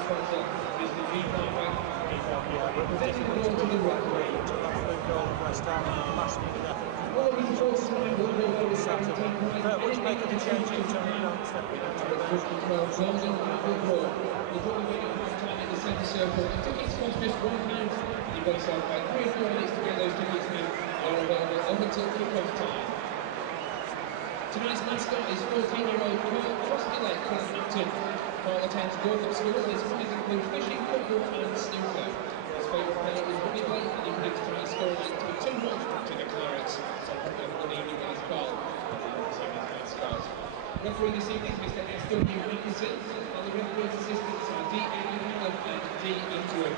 What do you make of the change in Tony Grant stepping into the bench? In the centre circle, the tickets cost just £1. You've got yourself about 3 or 4 minutes to get those tickets now. They're available up until kick-off time. Tonight's mascot is 14-year-old Tops-y-turvy captain. Carl attends Dorset School. His hobbies include fishing, football and snooker. His favourite player is Robbie Blake, and he predicts tonight's scoreline to be 2-0 to the Clarets. So have a good evening, guys. Carl. Referee this evening is Mr. Scott Mathieson, and the referee's assistants are D. Adrian and D. Underwood.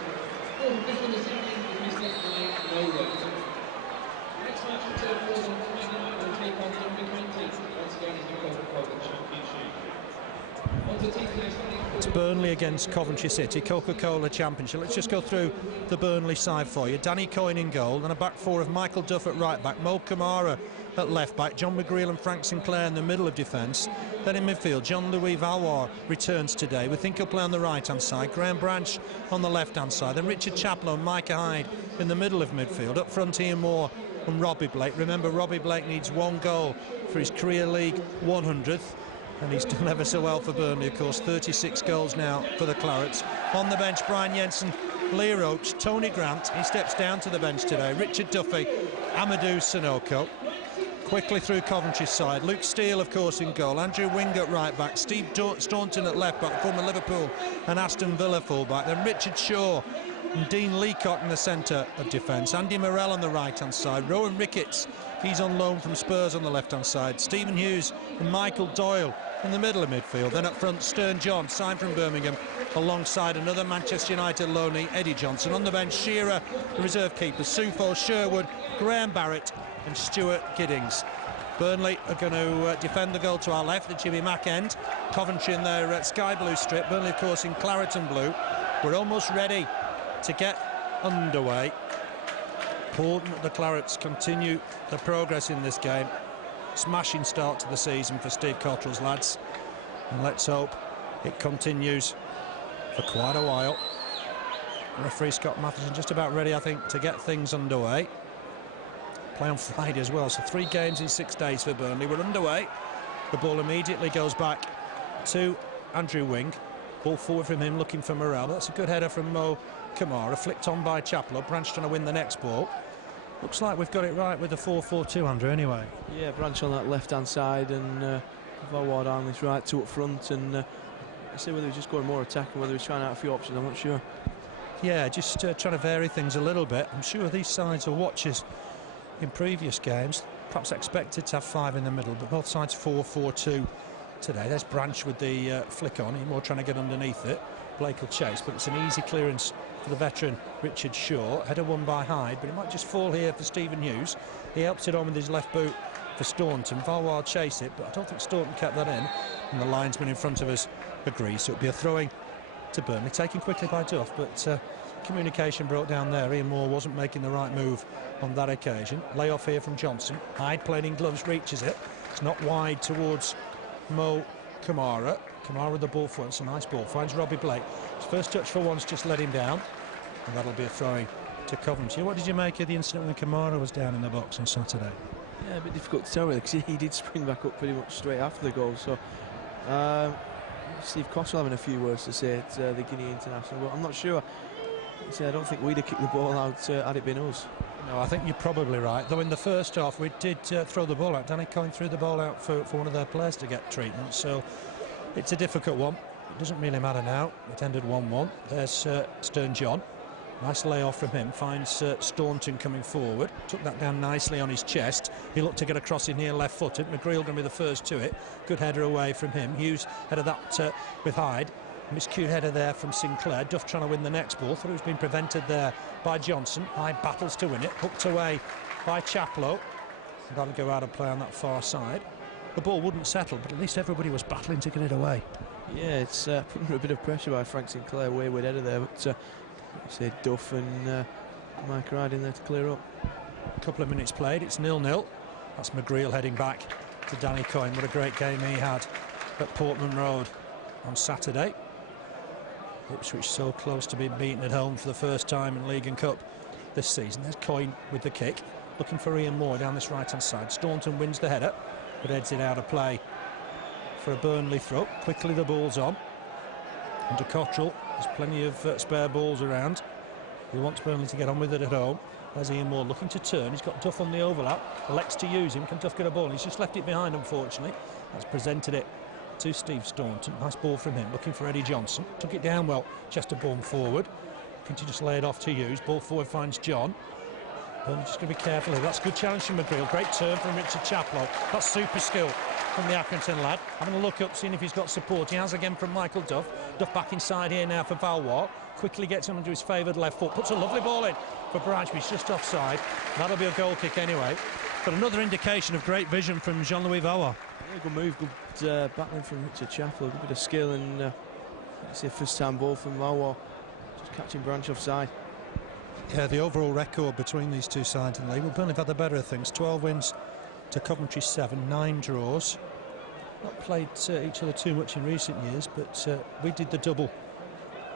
Fourth official this evening is Mr. I. Nolan. Next match for Turf Moor on Friday night will take on County. Once again is the Coca-Cola Championship. It's Burnley against Coventry City, Coca-Cola Championship. Let's just go through the Burnley side for you. Danny Coyne in goal, and a back four of Michael Duff at right back, Mo Kamara at left back, John McGreal and Frank Sinclair in the middle of defence. Then in midfield, Jean-Louis Valois returns today. We think he'll play on the right-hand side, Graham Branch on the left-hand side, then Richard Chaplow and Micah Hyde in the middle of midfield. Up front, Ian Moore and Robbie Blake. Remember, Robbie Blake needs 1 goal for his career league 100th. And he's done ever so well for Burnley, of course. 36 goals now for the Clarets. On the bench, Brian Jensen, Lee Roach, Tony Grant. He steps down to the bench today. Richard Duffy, Amadou Sonoko. Quickly through Coventry's side. Luke Steele, of course, in goal. Andrew Wing at right back. Steve Staunton at left back, former Liverpool and Aston Villa full-back. Then Richard Shaw and Dean Leacock in the centre of defence. Andy Morrell on the right-hand side. Rowan Ricketts, he's on loan from Spurs on the left-hand side. Stephen Hughes and Michael Doyle in the middle of midfield. Then up front, Stern John, signed from Birmingham, alongside another Manchester United loanee, Eddie Johnson. On the bench, Shearer, the reserve keepers, Sufo, Sherwood, Graham Barrett and Stuart Giddings. Burnley are going to defend the goal to our left, the Jimmy Mack end. Coventry in their sky blue strip. Burnley, of course, in claret and blue. We're almost ready to get underway. Important that the Clarets continue their progress in this game. Smashing start to the season for Steve Cotterill's lads, and let's hope it continues for quite a while. Referee Scott Mathieson just about ready, I think, to get things underway. Play on Friday as well, so 3 games in 6 days for Burnley. We're underway. The ball immediately goes back to Andrew Wing. Ball forward from him, looking for Morrell. That's a good header from Mo Kamara, flicked on by Chaplow. Branch trying to win the next ball. Looks like we've got it right with the 4-4-2, Andrew, anyway. Yeah, Branch on that left-hand side and Valois down this right, 2 up front, and I see whether he's just going more attack or whether he's trying out a few options, I'm not sure. Yeah, just trying to vary things a little bit. I'm sure these sides are watchers in previous games, perhaps expected to have 5 in the middle, but both sides 4-4-2 today. There's Branch with the flick on, he's more trying to get underneath it. Blake will chase, but it's an easy clearance for the veteran Richard Shaw. Header won by Hyde, but it might just fall here for Stephen Hughes. He helps it on with his left boot for Staunton. Valois will chase it, but I don't think Staunton kept that in, and the linesman in front of us agrees, so it'll be a throwing to Burnley, taken quickly by Duff, but communication broke down there. Ian Moore wasn't making the right move on that occasion. Layoff here from Johnson. Hyde playing in gloves, reaches it. It's not wide towards Mo Kamara. Kamara with the ball for, it's a nice ball, finds Robbie Blake. His first touch for once just let him down, and that'll be a throwing to Coventry. What did you make of the incident when Kamara was down in the box on Saturday? Yeah, a bit difficult to tell really, because he did spring back up pretty much straight after the goal, so Steve Cotterill having a few words to say at the Guinea International, but I'm not sure. I don't think we'd have kicked the ball out had it been us. No, I think you're probably right, though in the first half we did throw the ball out. Danny Coyne threw the ball out for one of their players to get treatment, so it's a difficult one. It doesn't really matter now. It ended 1-1. There's Stern John. Nice layoff from him. Finds Staunton coming forward. Took that down nicely on his chest. He looked to get across in here left-footed. McGreal going to be the first to it. Good header away from him. Hughes headed that with Hyde. Miscued header there from Sinclair. Duff trying to win the next ball. Thought it was being prevented there by Johnson. Hyde battles to win it. Hooked away by Chaplow. That'll go out of play on that far side. The ball wouldn't settle, but at least everybody was battling to get it away. Yeah, it's put under a bit of pressure by Frank Sinclair, wayward header there, but say Duff and Mike Hyde in there to clear up. A couple of minutes played, it's 0-0. That's McGreal heading back to Danny Coyne. What a great game he had at Portman Road on Saturday. Ipswich so close to being beaten at home for the first time in League and Cup this season. There's Coyne with the kick, looking for Ian Moore down this right-hand side. Staunton wins the header, but heads it out of play for a Burnley throw. Quickly the ball's on. Under Cotterill, there's plenty of spare balls around. He wants Burnley to get on with it at home. There's Ian Moore looking to turn. He's got Duff on the overlap. Elects to use him. Can Duff get a ball? He's just left it behind, unfortunately. That's presented it to Steve Staunton. Nice ball from him, looking for Eddie Johnson. Took it down well. Chesterbourne forward. Looking to just lay it off to Hughes. Ball forward finds John. Burnley just going to be careful here. That's a good challenge from McGreal. Great turn from Richard Chaplow. That's super skill from the Accrington lad. Having a look up, seeing if he's got support. He has again from Michael Duff. Duff back inside here now for Valois. Quickly gets him onto his favoured left foot. Puts a lovely ball in for Branch, but he's just offside. That'll be a goal kick anyway. But another indication of great vision from Jean-Louis Valois. Yeah, good move, good battling from Richard Chaplow. Good bit of skill, and it's a first-time ball from Valois. Just catching Branch offside. Yeah, the overall record between these two sides in the league. Well, Burnley have had the better of things. 12 wins to Coventry 7, 9 draws. Not played each other too much in recent years, but we did the double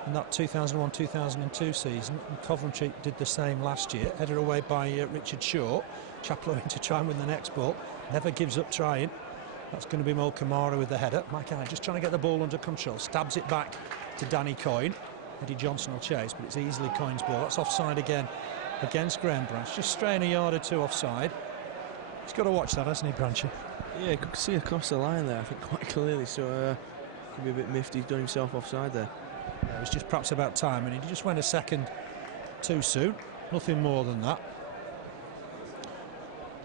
in that 2001-2002 season, and Coventry did the same last year. Headed away by Richard Shaw. Chaplow in to try and win the next ball. Never gives up trying. That's going to be Mo Kamara with the header. Mike Allen just trying to get the ball under control. Stabs it back to Danny Coyne. Eddie Johnson will chase, but it's easily Coyne's ball. That's offside again against Graham Branch. Just straying a yard or two offside. He's got to watch that, hasn't he, Branchy? Yeah, you could see across the line there, I think, quite clearly. So could be a bit miffed. He's done himself offside there. Yeah, it was just perhaps about time, and he just went a second too soon. Nothing more than that.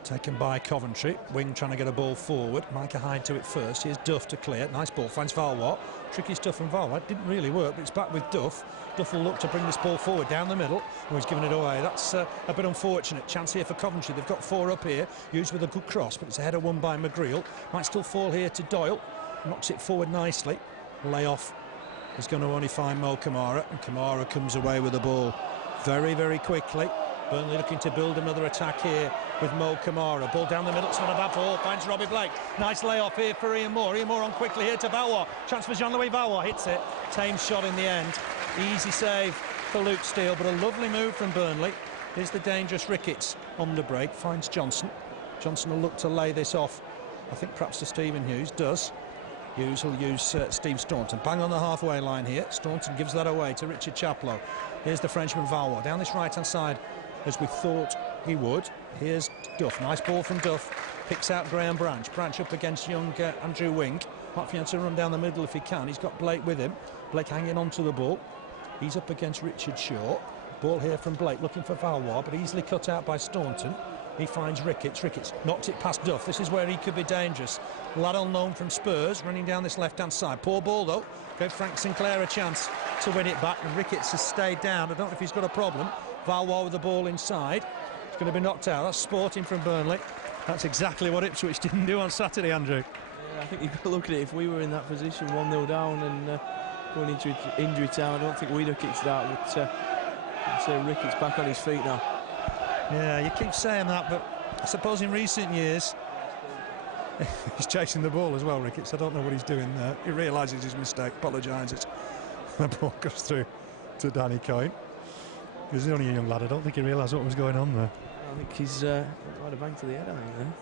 Taken by Coventry. Wing trying to get a ball forward. Micah Hyde to it first. Here's Duff to clear. Nice ball. Finds Valois. Tricky stuff from Valois. Didn't really work, but it's back with Duff. Duff will look to bring this ball forward down the middle. Oh, he's given it away. That's a bit unfortunate. Chance here for Coventry. They've got 4 up here. Used with a good cross, but it's a header won by McGreal. Might still fall here to Doyle. Knocks it forward nicely. Lay-off is going to only find Mo Kamara, and Kamara comes away with the ball very, very quickly. Burnley looking to build another attack here with Mo Kamara. Ball down the middle, it's not a bad ball. Finds Robbie Blake. Nice layoff here for Ian Moore. Ian Moore on quickly here to Valois. Chance for Jean-Louis Valois. Hits it. Tame shot in the end. Easy save for Luke Steele, but a lovely move from Burnley. Here's the dangerous Ricketts on the break. Finds Johnson. Johnson will look to lay this off. I think perhaps to Stephen Hughes. Does. Hughes will use Steve Staunton. Bang on the halfway line here. Staunton gives that away to Richard Chaplow. Here's the Frenchman Valois down this right-hand side, as we thought he would. Here's Duff. Nice ball from Duff. Picks out Graham Branch. Branch up against young Andrew Wing. Might to run down the middle if he can. He's got Blake with him. Blake hanging on to the ball. He's up against Richard Shaw. Ball here from Blake, looking for Valois, but easily cut out by Staunton. He finds Ricketts. Ricketts knocks it past Duff. This is where he could be dangerous. Lad unknown from Spurs, running down this left-hand side. Poor ball, though. Gave Frank Sinclair a chance to win it back, and Ricketts has stayed down. I don't know if he's got a problem. Valois with the ball inside. It's going to be knocked out. That's sporting from Burnley. That's exactly what Ipswich didn't do on Saturday, Andrew. Yeah, I think you've got to look at it. If we were in that position, 1-0 down and going into injury time, I don't think we'd have kicked that. But I'd say Ricketts back on his feet now. Yeah, you keep saying that, but I suppose in recent years he's chasing the ball as well, Ricketts. I don't know what he's doing there. He realises his mistake, apologises. The ball goes through to Danny Coyne. He's only a young lad. I don't think he realised what was going on there. I think he's right a bang to the head, I think, there.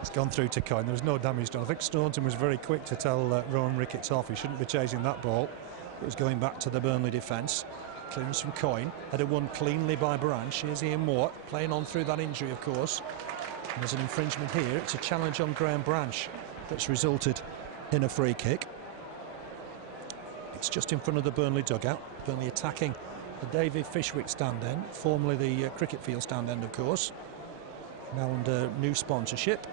It's gone through to Coyne. There was no damage done. I think Staunton was very quick to tell Rowan Ricketts off. He shouldn't be chasing that ball. It was going back to the Burnley defence. Clearance from Coyne. Header won cleanly by Branch. Here's Ian Moore playing on through that injury, of course. And there's an infringement here. It's a challenge on Graham Branch that's resulted in a free kick. It's just in front of the Burnley dugout. Burnley attacking the David Fishwick stand end, formerly the cricket field stand end, of course. Now under new sponsorship.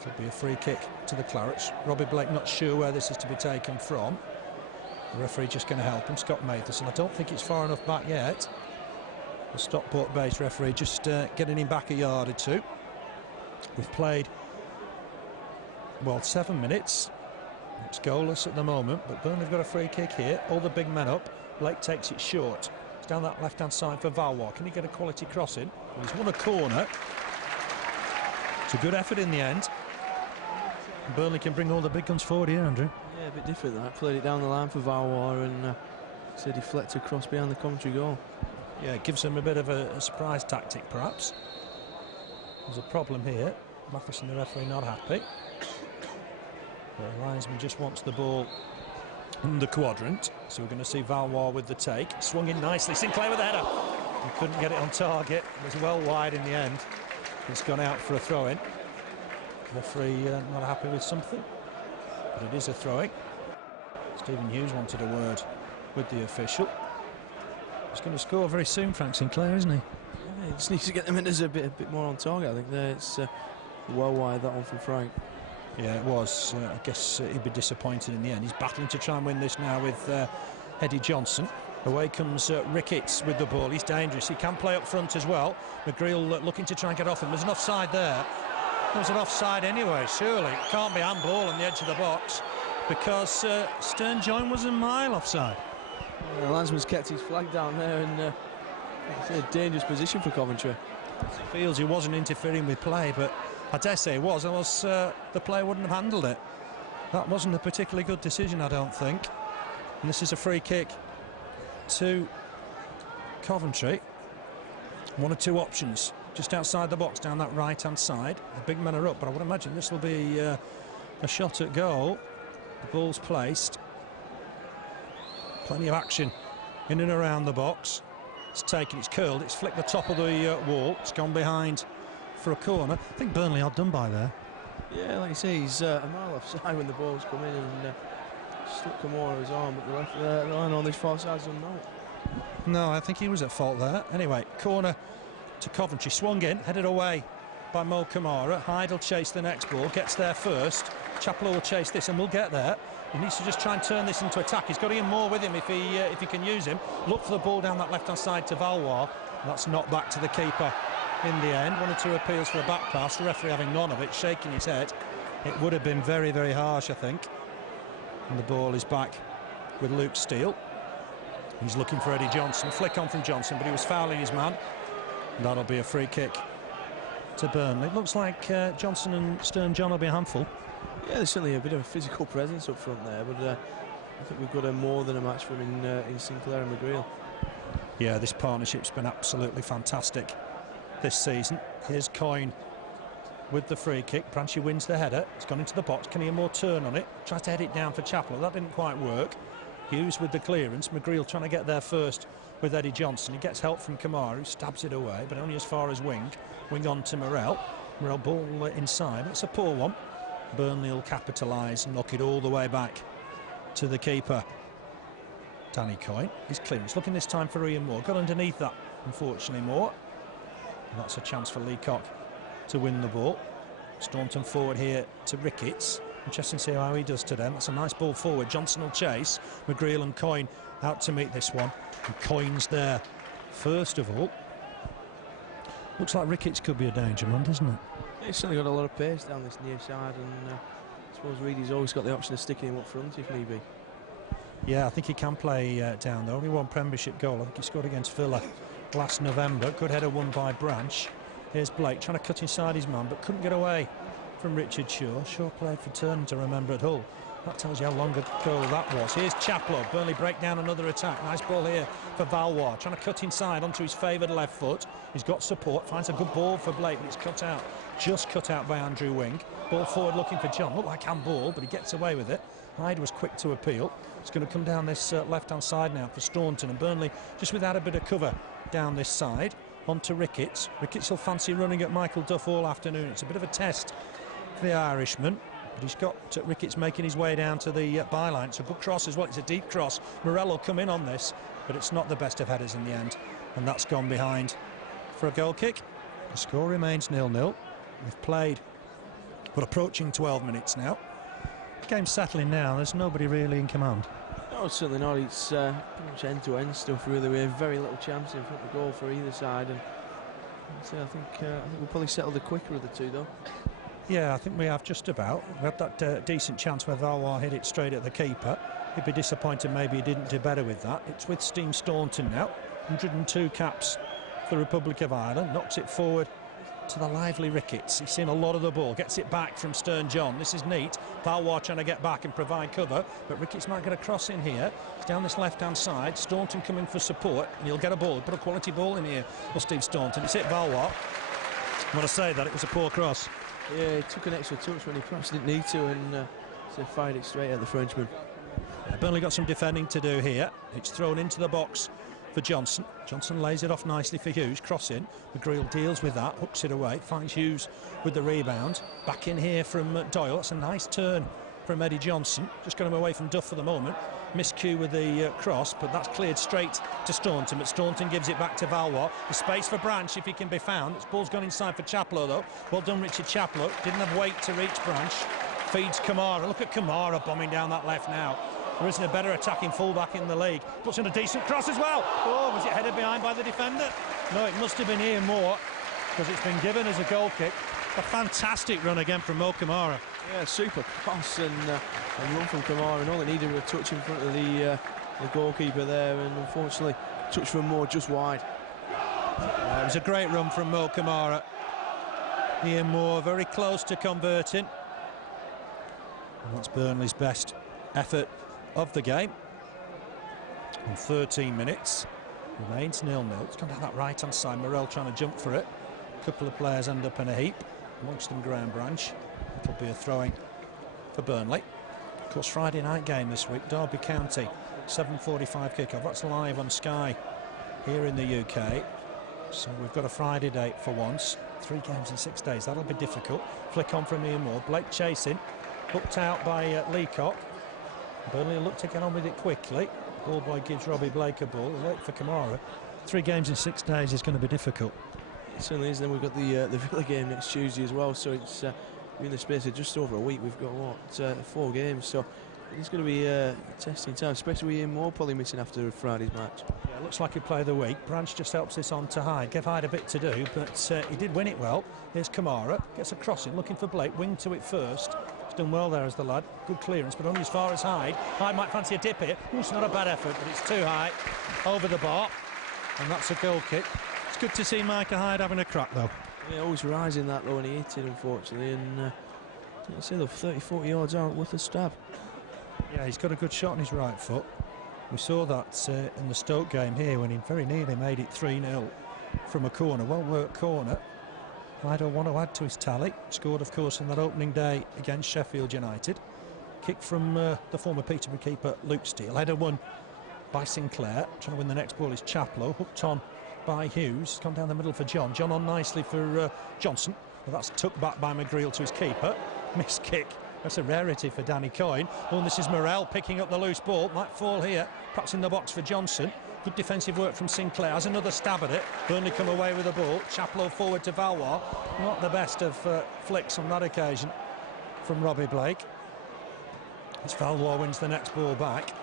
Could be a free kick to the Clarets. Robbie Blake not sure where this is to be taken from. The referee just going to help him, Scott Mathieson. I don't think it's far enough back yet. The Stockport-based referee just getting him back a yard or two. We've played, well, 7 minutes. It's goalless at the moment, but Burnley have got a free kick here. All the big men up. Blake takes it short. It's down that left-hand side for Valois. Can he get a quality crossing? Well, he's won a corner. It's a good effort in the end. Burnley can bring all the big guns forward here, Andrew. Yeah, a bit different that. Played it down the line for Valois, and It's a deflected cross behind the Coventry goal. Yeah, it gives them a bit of a surprise tactic, perhaps. There's a problem here. Mathieson, the referee, not happy. The linesman just wants the ball in the quadrant. So we're going to see Valois with the take. Swung in nicely. Sinclair with the header. He couldn't get it on target. It was well wide in the end. It's gone out for a throw-in. Referee not happy with something, but it is a throw-in. Stephen Hughes wanted a word with the official. He's going to score very soon, Frank Sinclair, isn't he? Yeah, he just needs to get them in as a bit more on target. I think there it's well wide, that one from Frank. Yeah, it was. I guess he'd be disappointed in the end. He's battling to try and win this now with Eddie Johnson. Away comes Ricketts with the ball. He's dangerous. He can play up front as well. McGreal looking to try and get off him. There's an offside there. There was an offside anyway, surely. It can't be handball on the edge of the box because Stern-Joyne was a mile offside. The landsman's kept his flag down there, and it's a dangerous position for Coventry. He feels he wasn't interfering with play, but I dare say it was, or else the player wouldn't have handled it. That wasn't a particularly good decision, I don't think. And this is a free kick to Coventry. One or two options just outside the box down that right-hand side. The big men are up, but I would imagine this will be a shot at goal. The ball's placed. Plenty of action in and around the box. It's taken, it's curled, it's flicked the top of the wall. It's gone behind for a corner. I think Burnley are done by there. Yeah, like you say, he's a mile offside when the ball's come in and struck Kamara his arm, but the line on this far side's unknown. No, I think he was at fault there. Anyway, corner to Coventry, swung in, headed away by Mo Kamara. Hyde will chase the next ball, gets there first. Chaplow will chase this and will get there. He needs to just try and turn this into attack. He's got Ian Moore with him if he can use him. Look for the ball down that left-hand side to Valois. That's knocked back to the keeper in the end. One or two appeals for a back pass. The referee having none of it, shaking his head. It would have been very, very harsh, I think. And the ball is back with Luke Steele. He's looking for Eddie Johnson. Flick on from Johnson, but he was fouling his man. And that'll be a free kick to Burnley. It looks like Johnson and Stern-Joyne will be a handful. Yeah, there's certainly a bit of a physical presence up front there, but I think we've got more than a match for him in Sinclair and McGreal. Yeah, this partnership's been absolutely fantastic this season. Here's Coyne with the free kick. Branchy wins the header. It's gone into the box. Can Ian Moore turn on it? Tries to head it down for Chaplow. That didn't quite work. Hughes with the clearance. McGreal trying to get there first with Eddie Johnson. He gets help from Kamara, who stabs it away, but only as far as wing. Wing on to Morel. Morel ball inside. It's a poor one. Burnley will capitalise and knock it all the way back to the keeper. Danny Coyne, his clearance. Looking this time for Ian Moore. Got underneath that, unfortunately, Moore. And that's a chance for Leacock to win the ball. Staunton forward here to Ricketts. Interesting to see how he does today. That's a nice ball forward. Johnson will chase. McGreal and Coyne out to meet this one. And Coyne's there first of all. Looks like Ricketts could be a danger man, doesn't it? He's certainly got a lot of pace down this near side, and I suppose Reid's always got the option of sticking him up front if need be. Yeah, I think he can play down there. Only one Premiership goal. I think he scored against Villa last November. Good header won by Branch. Here's Blake trying to cut inside his man, but couldn't get away from Richard Shaw. Shaw played for Turner, to remember, at Hull. That tells you how long ago that was. Here's Chaplow. Burnley break down another attack. Nice ball here for Valois. Trying to cut inside onto his favoured left foot. He's got support. Finds a good ball for Blake, but it's cut out. Just cut out by Andrew Wing. Ball forward looking for John. Looked like handball, but he gets away with it. Hyde was quick to appeal. It's going to come down this left-hand side now for Staunton, and Burnley just without a bit of cover down this side. On to Ricketts. Ricketts will fancy running at Michael Duff all afternoon. It's a bit of a test for the Irishman. But he's got Ricketts making his way down to the byline. It's a good cross as well. It's a deep cross. Morel will come in on this, but it's not the best of headers in the end. And that's gone behind for a goal kick. The score remains 0-0. We've played, but approaching 12 minutes now. The game's settling now. There's nobody really in command. No, certainly not. It's pretty much end-to-end stuff, really. We have very little chance in front of the goal for either side. And so I think we'll probably settle the quicker of the two, though. Yeah, I think we have just about. We had that decent chance where Valois hit it straight at the keeper. He'd be disappointed maybe he didn't do better with that. It's with Steve Staunton now. 102 caps for the Republic of Ireland. Knocks it forward to the lively Ricketts. He's seen a lot of the ball, gets it back from Stern John. This is neat. Valois trying to get back and provide cover, but Ricketts might get a cross in here. He's down this left-hand side. Staunton coming for support, and he'll get a ball. Put a quality ball in here. Well, Steve Staunton. It's hit Valois. When I say that, it was a poor cross. Yeah, he took an extra touch when he perhaps didn't need to, and so fired it straight at the Frenchman. Yeah, Burnley got some defending to do here. It's thrown into the box for Johnson. Johnson lays it off nicely for Hughes. Crossing. McGreal deals with that, hooks it away, finds Hughes with the rebound. Back in here from Doyle. That's a nice turn from Eddie Johnson. Just got him away from Duff for the moment. Miscue with the cross, but that's cleared straight to Staunton. But Staunton gives it back to Valois. The space for Branch if he can be found. This ball's gone inside for Chaplow though. Well done, Richard Chaplow. Didn't have weight to reach Branch. Feeds Kamara. Look at Kamara bombing down that left now. There isn't a better attacking fullback in the league. Puts in a decent cross as well. Oh, was it headed behind by the defender? No, it must have been Ian Moore, because it's been given as a goal kick. A fantastic run again from Mo Kamara. Yeah, super cross and run from Kamara, and all it needed was a touch in front of the goalkeeper there, and unfortunately, touch from Moore just wide. It was a great run from Mo Kamara. Ian Moore very close to converting. And that's Burnley's best effort of the game. In 13 minutes, remains 0-0. It's gone down that right-hand side. Morel trying to jump for it. A couple of players end up in a heap. Amongst them, Graham Branch. It'll be a throwing for Burnley. Of course, Friday night game this week. Derby County, 7:45 kickoff. That's live on Sky here in the UK. So we've got a Friday date for once. 3 games in 6 days. That'll be difficult. Flick on from Ian Moore. Blake chasing. Hooked out by Leacock. Burnley look to get on with it quickly. Ball boy gives Robbie Blake a ball. Wait for Kamara. 3 games in 6 days is going to be difficult. It certainly is. Then we've got the Villa game next Tuesday as well. So it's in the space of just over a week. We've got what 4 games. So it's going to be a testing time, especially with Ian Moore probably missing after Friday's match. Yeah, looks like he'd play the week. Branch just helps this on to Hyde. Gave Hyde a bit to do, but he did win it well. Here's Kamara. Gets a crossing, looking for Blake. Wing to it first. Done well there as the lad. Good clearance, but only as far as Hyde. Hyde might fancy a dip here. Ooh, it's not a bad effort, but it's too high over the bar, and that's a goal kick. It's good to see Micah Hyde having a crack though. Yeah, always rising that low, and he hit it unfortunately, and let's say they're 30-40 yards out with a stab. Yeah, he's got a good shot on his right foot. We saw that in the Stoke game here when he very nearly made it 3-0 from a corner. Well worked corner. I don't want to add to his tally. Scored, of course, in that opening day against Sheffield United. Kick from the former Peterborough keeper, Luke Steele. Header won by Sinclair. Trying to win the next ball is Chaplow. Hooked on by Hughes. Gone down the middle for John. John on nicely for Johnson. Well, that's tucked back by McGreal to his keeper. Missed kick. That's a rarity for Danny Coyne. Oh, and this is Morel picking up the loose ball. Might fall here. Perhaps in the box for Johnson. Good defensive work from Sinclair. Has another stab at it. Burnley come away with the ball. Chaplow forward to Valois. Not the best of flicks on that occasion from Robbie Blake. As Valois wins the next ball back.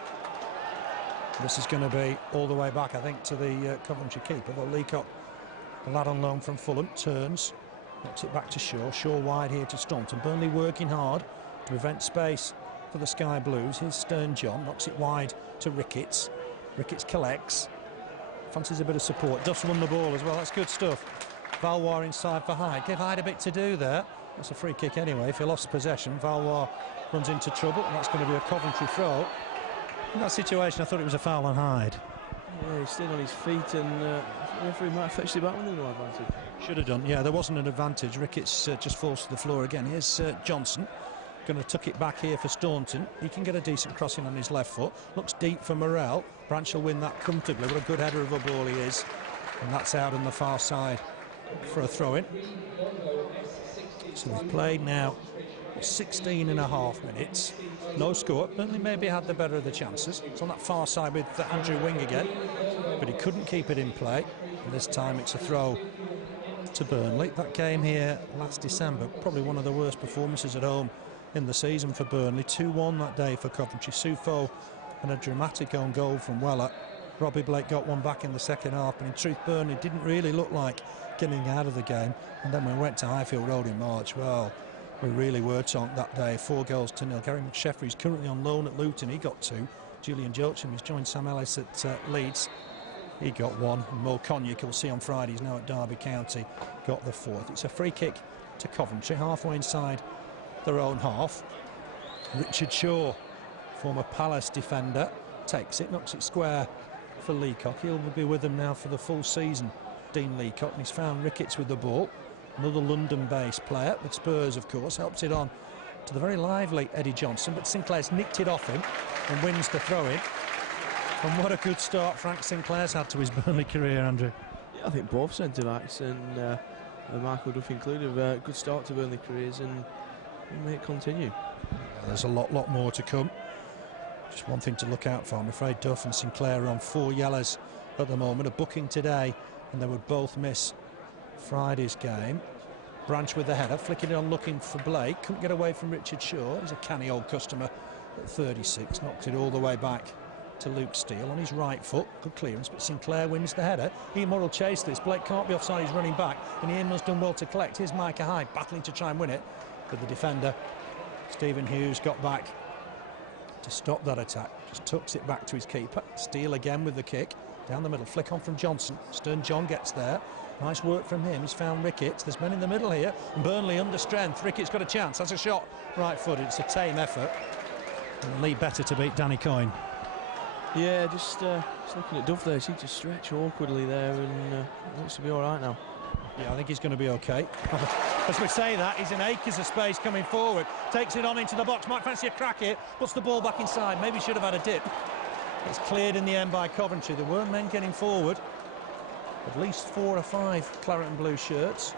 This is going to be all the way back, I think, to the Coventry keeper. Well, Leacock, the lad on loan from Fulham, turns. Knocks it back to Shaw. Shaw wide here to Staunton. Burnley working hard to prevent space for the Sky Blues. Here's Stern John. Knocks it wide to Ricketts. Ricketts collects. Fancies a bit of support. Duff's won the ball as well. That's good stuff. Valois inside for Hyde. Give Hyde a bit to do there. That's a free kick anyway. If he lost possession, Valois runs into trouble, and that's going to be a Coventry throw. In that situation, I thought it was a foul on Hyde. Yeah, he's staying on his feet, and the referee might have fetched it back with no advantage. Should have done. Yeah, there wasn't an advantage. Ricketts just falls to the floor again. Here's Johnson. Going to tuck it back here for Staunton. He can get a decent crossing on his left foot. Looks deep for Morel. Branch will win that comfortably. What a good header of a ball he is. And that's out on the far side for a throw-in. So we've played now 16.5 minutes. No score. Burnley maybe had the better of the chances. It's on that far side with Andrew Wing again. But he couldn't keep it in play. And this time it's a throw to Burnley. That game here last December, probably one of the worst performances at home in the season for Burnley. 2-1 that day for Coventry. Sufo and a dramatic own goal from Weller. Robbie Blake got one back in the second half, but in truth Burnley didn't really look like getting out of the game. And then when we went to Highfield Road in March, well, we really were tonked that day. 4-0. Gary McSheffrey is currently on loan at Luton. He got 2. Julian Joachim has joined Sam Ellis at Leeds. He got one. Mo Cognac, you'll see on Friday, he's now at Derby County, got the fourth. It's a free kick to Coventry, halfway inside their own half. Richard Shaw, former Palace defender, takes it, knocks it square for Leacock. He'll be with them now for the full season, Dean Leacock, and he's found Ricketts with the ball. Another London-based player, with Spurs, of course, helps it on to the very lively Eddie Johnson, but Sinclair's nicked it off him and wins the throw-in. And what a good start Frank Sinclair's had to his Burnley career, Andrew. Yeah, I think both centre-backs and Michael Duff included have a good start to Burnley careers, and may it continue. Yeah, there's a lot more to come. Just one thing to look out for, I'm afraid. Duff and Sinclair are on 4 yellows at the moment, a booking today, and they would both miss Friday's game. Branch with the header, flicking it on, looking for Blake. Couldn't get away from Richard Shaw. He's a canny old customer at 36. Knocks it all the way back to Luke Steele on his right foot. Good clearance, but Sinclair wins the header. Ian Moore will chase this. Blake can't be offside, he's running back, and Ian has done well to collect. Here's Micah Hyde battling to try and win it, but the defender, Stephen Hughes, got back to stop that attack. Just tucks it back to his keeper. Steele again with the kick. Down the middle, flick on from Johnson. Stern John gets there. Nice work from him. He's found Ricketts. There's men in the middle here. Burnley under strength. Ricketts got a chance. That's a shot. Right-footed. It's a tame effort. And Lee better to beat Danny Coyne. Yeah, just looking at Duff there. He seemed to stretch awkwardly there, and looks to be all right now. Yeah, I think he's going to be okay. As we say that, he's in acres of space coming forward. Takes it on into the box. Might fancy a crack here. Puts the ball back inside. Maybe should have had a dip. It's cleared in the end by Coventry. There were men getting forward. At least 4 or 5 claret and blue shirts.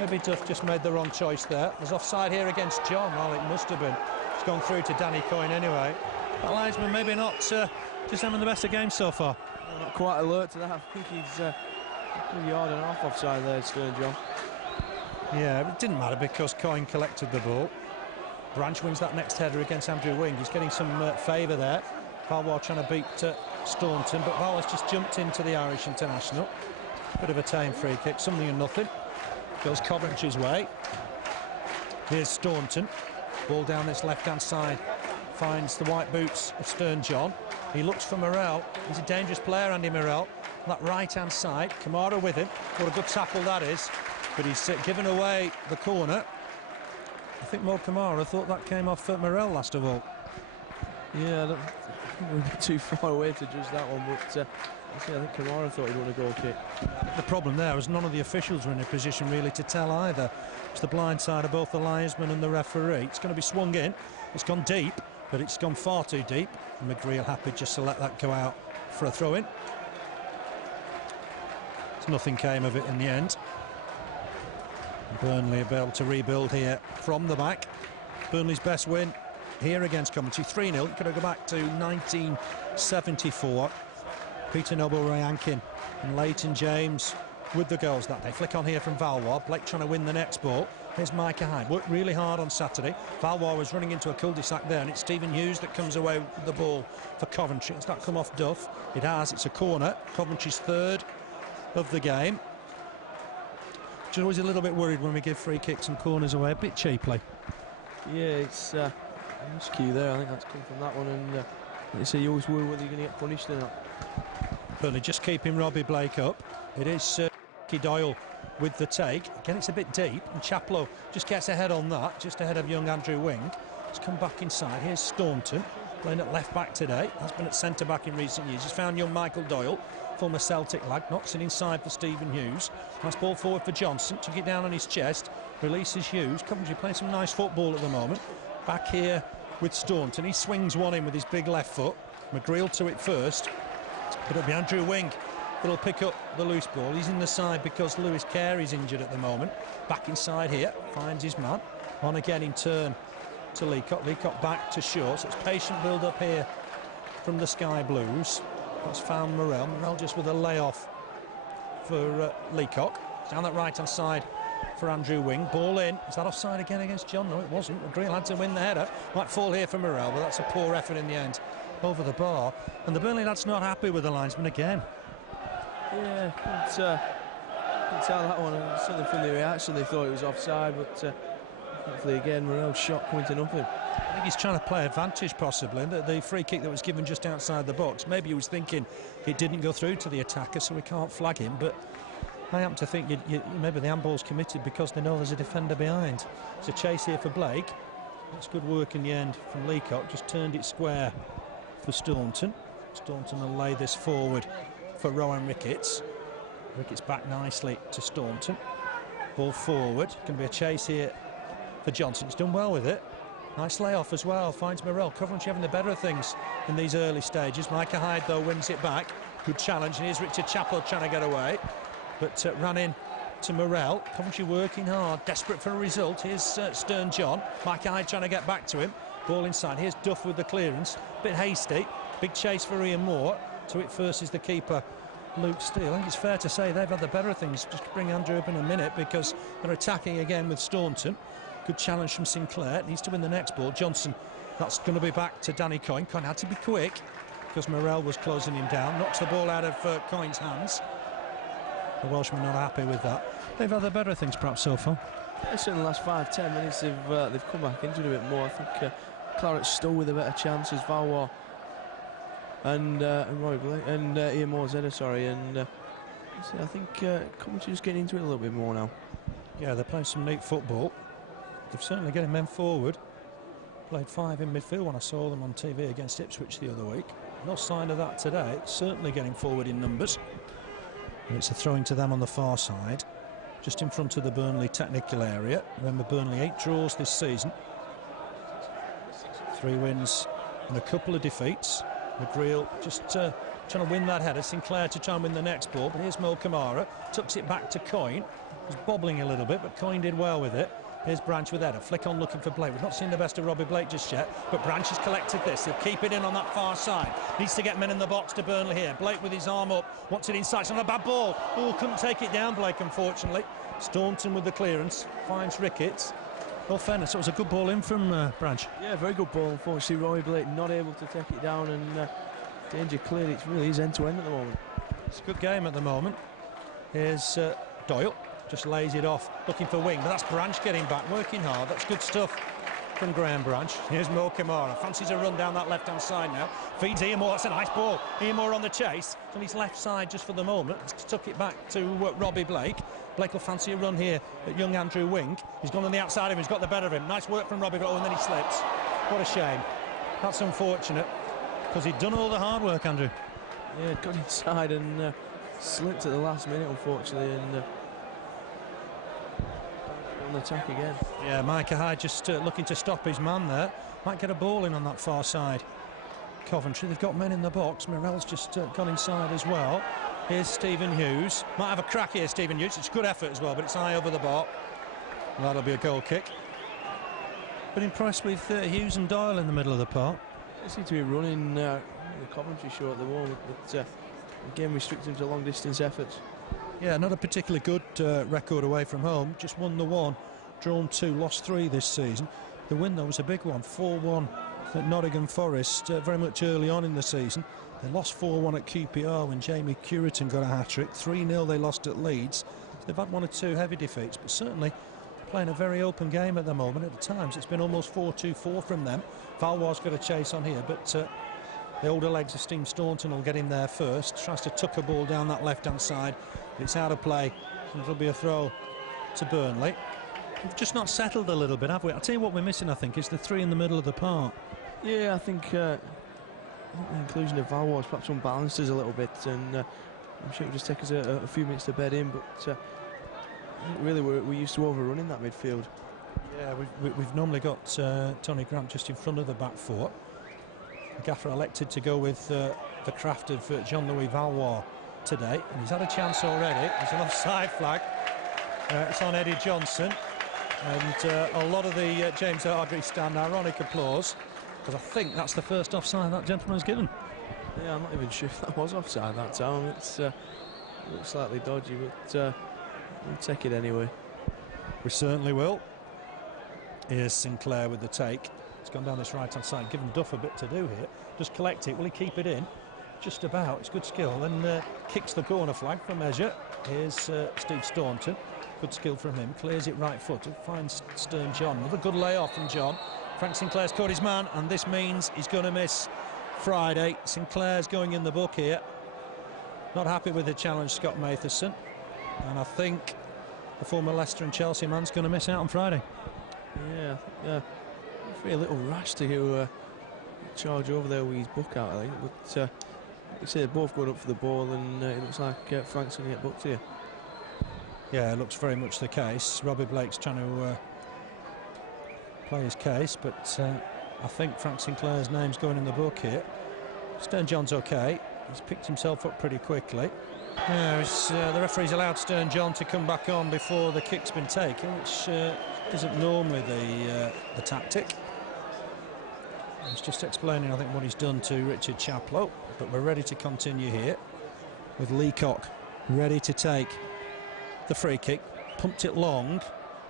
Maybe Duff just made the wrong choice there. There's offside here against John. Well, it must have been. It's gone through to Danny Coyne anyway. That linesman maybe not just having the best of games so far. Not quite alert to that. I think he's a yard and a half offside there, Stern John. Yeah, but it didn't matter because Coyne collected the ball. Branch wins that next header against Andrew Wing. He's getting some favour there. Valwar trying to beat Staunton, but Valwar's just jumped into the Irish international. Bit of a tame free kick, something and nothing. Goes Coventry's way. Here's Staunton. Ball down this left-hand side. Finds the white boots of Stern John. He looks for Morrell. He's a dangerous player, Andy Morrell. On that right-hand side, Kamara with him. What a good tackle that is. But he's given away the corner. I think Mo Kamara thought that came off Morrell last of all. Yeah, I don't think we're too far away to judge that one, but I think Kamara thought he'd want a goal kick. The problem there is none of the officials were in a position really to tell either. It's the blind side of both the linesman and the referee. It's going to be swung in. It's gone deep, but it's gone far too deep. And McGreal happy just to let that go out for a throw-in. Nothing came of it in the end. Burnley will be able to rebuild here from the back. Burnley's best win here against Coventry, 3-0. You've got to go back to 1974. Peter Noble, Ray Ankin and Leighton James with the goals that day. Flick on here from Valwar. Blake trying to win the next ball. Here's Micah Hyde. Worked really hard on Saturday. Valwar was running into a cul-de-sac there, and it's Stephen Hughes that comes away with the ball for Coventry. Has that come off Duff? It has. It's a corner. Coventry's third of the game. Just always a little bit worried when we give free kicks and corners away a bit cheaply. Yeah, it's key there. I think that's come from that one, and like you say, you always worry whether you're going to get punished or not. Burnley just keeping Robbie Blake up. It is Doyle with the take. Again, it's a bit deep, and Chaplow just gets ahead on that, just ahead of young Andrew Wing. He's come back inside. Here's Staunton, playing at left back today. Has been at centre back in recent years. He's found young Michael Doyle, former Celtic lad, knocks it inside for Stephen Hughes. Nice ball forward for Johnson, took it down on his chest, releases Hughes. Coventry playing some nice football at the moment. Back here with Staunton, he swings one in with his big left foot. McGreal to it first, but it'll be Andrew Wing that'll pick up the loose ball. He's in the side because Lewis Carey's injured at the moment. Back inside here, finds his man. On again in turn to Leacock. Leacock back to Shaw, so it's patient build up here from the Sky Blues. That's found Morrell. Morrell just with a layoff for Leacock. Down that right-hand side for Andrew Wing. Ball in. Is that offside again against John? No, it wasn't. McGreal had to win the header. Might fall here for Morrell, but that's a poor effort in the end over the bar. And the Burnley lad's not happy with the linesman again. Yeah, you can tell that one. Certainly from the reaction, they thought it was offside, but hopefully again, Morrell's shot coming to nothing. I think he's trying to play advantage possibly. The free kick that was given just outside the box, maybe he was thinking it didn't go through to the attacker, so we can't flag him, but I happen to think maybe the handball's committed because they know there's a defender behind. It's a chase here for Blake. That's good work in the end from Leacock, just turned it square for Staunton. Staunton will lay this forward for Rowan Ricketts. Ricketts back nicely to Staunton. Ball forward, going to be a chase here for Johnson. He's done well with it. Nice layoff as well, finds Morrell. Coventry having the better of things in these early stages. Micah Hyde though wins it back. Good challenge, and here's Richard Chappell trying to get away, but ran in to Morrell. Coventry working hard, desperate for a result. Here's Stern John. Micah Hyde trying to get back to him. Ball inside. Here's Duff with the clearance. Bit hasty. Big chase for Ian Moore. To it first is the keeper, Luke Steele. I think it's fair to say they've had the better of things. Just to bring Andrew up in a minute because they're attacking again with Staunton. Good challenge from Sinclair. Needs to win the next ball. Johnson, that's going to be back to Danny Coyne. Coyne had to be quick because Morrell was closing him down. Knocks the ball out of Coyne's hands. The Welshmen not happy with that. They've had the better of things perhaps so far. Yeah, certainly the last 5-10 minutes they've come back into it a bit more. I think Claret's still with a better chances. Valois and Robbie Blake and Ian Moore's header, sorry. And I think Coventry's getting into it a little bit more now. Yeah, they're playing some neat football. They're certainly getting men forward. Played 5 in midfield when I saw them on TV against Ipswich the other week. No sign of that today. Certainly getting forward in numbers. And it's a throwing to them on the far side, just in front of the Burnley technical area. Remember, Burnley 8 draws this season, 3 wins and a couple of defeats. McGreal just trying to win that header. Sinclair to try and win the next ball, but here's Mo Kamara, tucks it back to Coyne. He's bobbling a little bit, but Coyne did well with it. Here's Branch with header, flick on looking for Blake. We've not seen the best of Robbie Blake just yet, but Branch has collected this. He'll keep it in on that far side. Needs to get men in the box to Burnley here. Blake with his arm up, wants it inside. It's not a bad ball. Oh, couldn't take it down, Blake, unfortunately. Staunton with the clearance, finds Ricketts. Well, fairness, it was a good ball in from Branch. Yeah, very good ball. Unfortunately, Robbie Blake not able to take it down, and danger cleared. It really is end-to-end at the moment. It's a good game at the moment. Here's Doyle. Just lays it off, looking for wing, but that's Branch getting back, working hard. That's good stuff from Graham Branch. Here's Mo Kamara, fancies a run down that left-hand side now. Feeds Ian Moore, that's a nice ball. Ian Moore on the chase, on his left side just for the moment. Took it back to Robbie Blake. Blake will fancy a run here at young Andrew Wing. He's gone on the outside of him, he's got the better of him. Nice work from Robbie Blake, and then he slips. What a shame. That's unfortunate, because he'd done all the hard work, Andrew. Yeah, got inside and slipped at the last minute, unfortunately, and on the attack again. Yeah, Micah Hyde just looking to stop his man there. Might get a ball in on that far side. Coventry, they've got men in the box. Morrell's just gone inside as well. Here's Stephen Hughes. Might have a crack here, Stephen Hughes. It's a good effort as well, but it's high over the bar. And that'll be a goal kick. But impressed with Hughes and Doyle in the middle of the park. They seem to be running the Coventry show at the moment, but again restricting to long distance efforts. Yeah, not a particularly good record away from home. Just won the 1, drawn 2, lost 3 this season. The win, though, was a big one. 4-1 at Nottingham Forest, very much early on in the season. They lost 4-1 at QPR when Jamie Curitan got a hat-trick. 3-0 they lost at Leeds. So they've had 1 or 2 heavy defeats, but certainly playing a very open game at the moment. At times, it's been almost 4-2-4 from them. Valois got a chase on here, but the older legs of Steve Staunton will get in there first. Tries to tuck a ball down that left-hand side. It's out of play, and it'll be a throw to Burnley. We've just not settled a little bit, have we? I'll tell you what we're missing, I think, is the 3 in the middle of the park. Yeah, I think the inclusion of Valois perhaps unbalanced us a little bit, and I'm sure it'll just take us a few minutes to bed in, but really we're used to overrunning that midfield. Yeah, we've normally got Tony Grant just in front of the back 4. The gaffer elected to go with the craft of Jean-Louis Valois today, and he's had a chance already. There's an offside flag. It's on Eddie Johnson, and a lot of the James Ardrey stand ironic applause, because I think that's the first offside that gentleman has given. Yeah, I'm not even sure if that was offside that time. It's looks slightly dodgy, but we'll take it anyway. We certainly will. Here's Sinclair with the take. It's gone down this right-hand side, given Duff a bit to do here. Just collect it. Will he keep it in? Just about. It's good skill. Then kicks the corner flag for measure. Here's Steve Staunton. Good skill from him. Clears it right-footed. Finds Stern John. Another good layoff from John. Frank Sinclair's caught his man, and this means he's going to miss Friday. Sinclair's going in the book here. Not happy with the challenge, Scott Mathieson, and I think the former Leicester and Chelsea man's going to miss out on Friday. Yeah. A little rash to charge over there with his book out, I think. But like you say, they're both going up for the ball, and it looks like Frank's going to get booked here. Yeah, it looks very much the case. Robbie Blake's trying to play his case, but I think Frank Sinclair's name's going in the book here. Stern John's okay. He's picked himself up pretty quickly. Yeah, the referee's allowed Stern John to come back on before the kick's been taken, which isn't normally the tactic. He's just explaining, I think, what he's done to Richard Chaplow, but we're ready to continue here with Leacock ready to take the free kick. Pumped it long,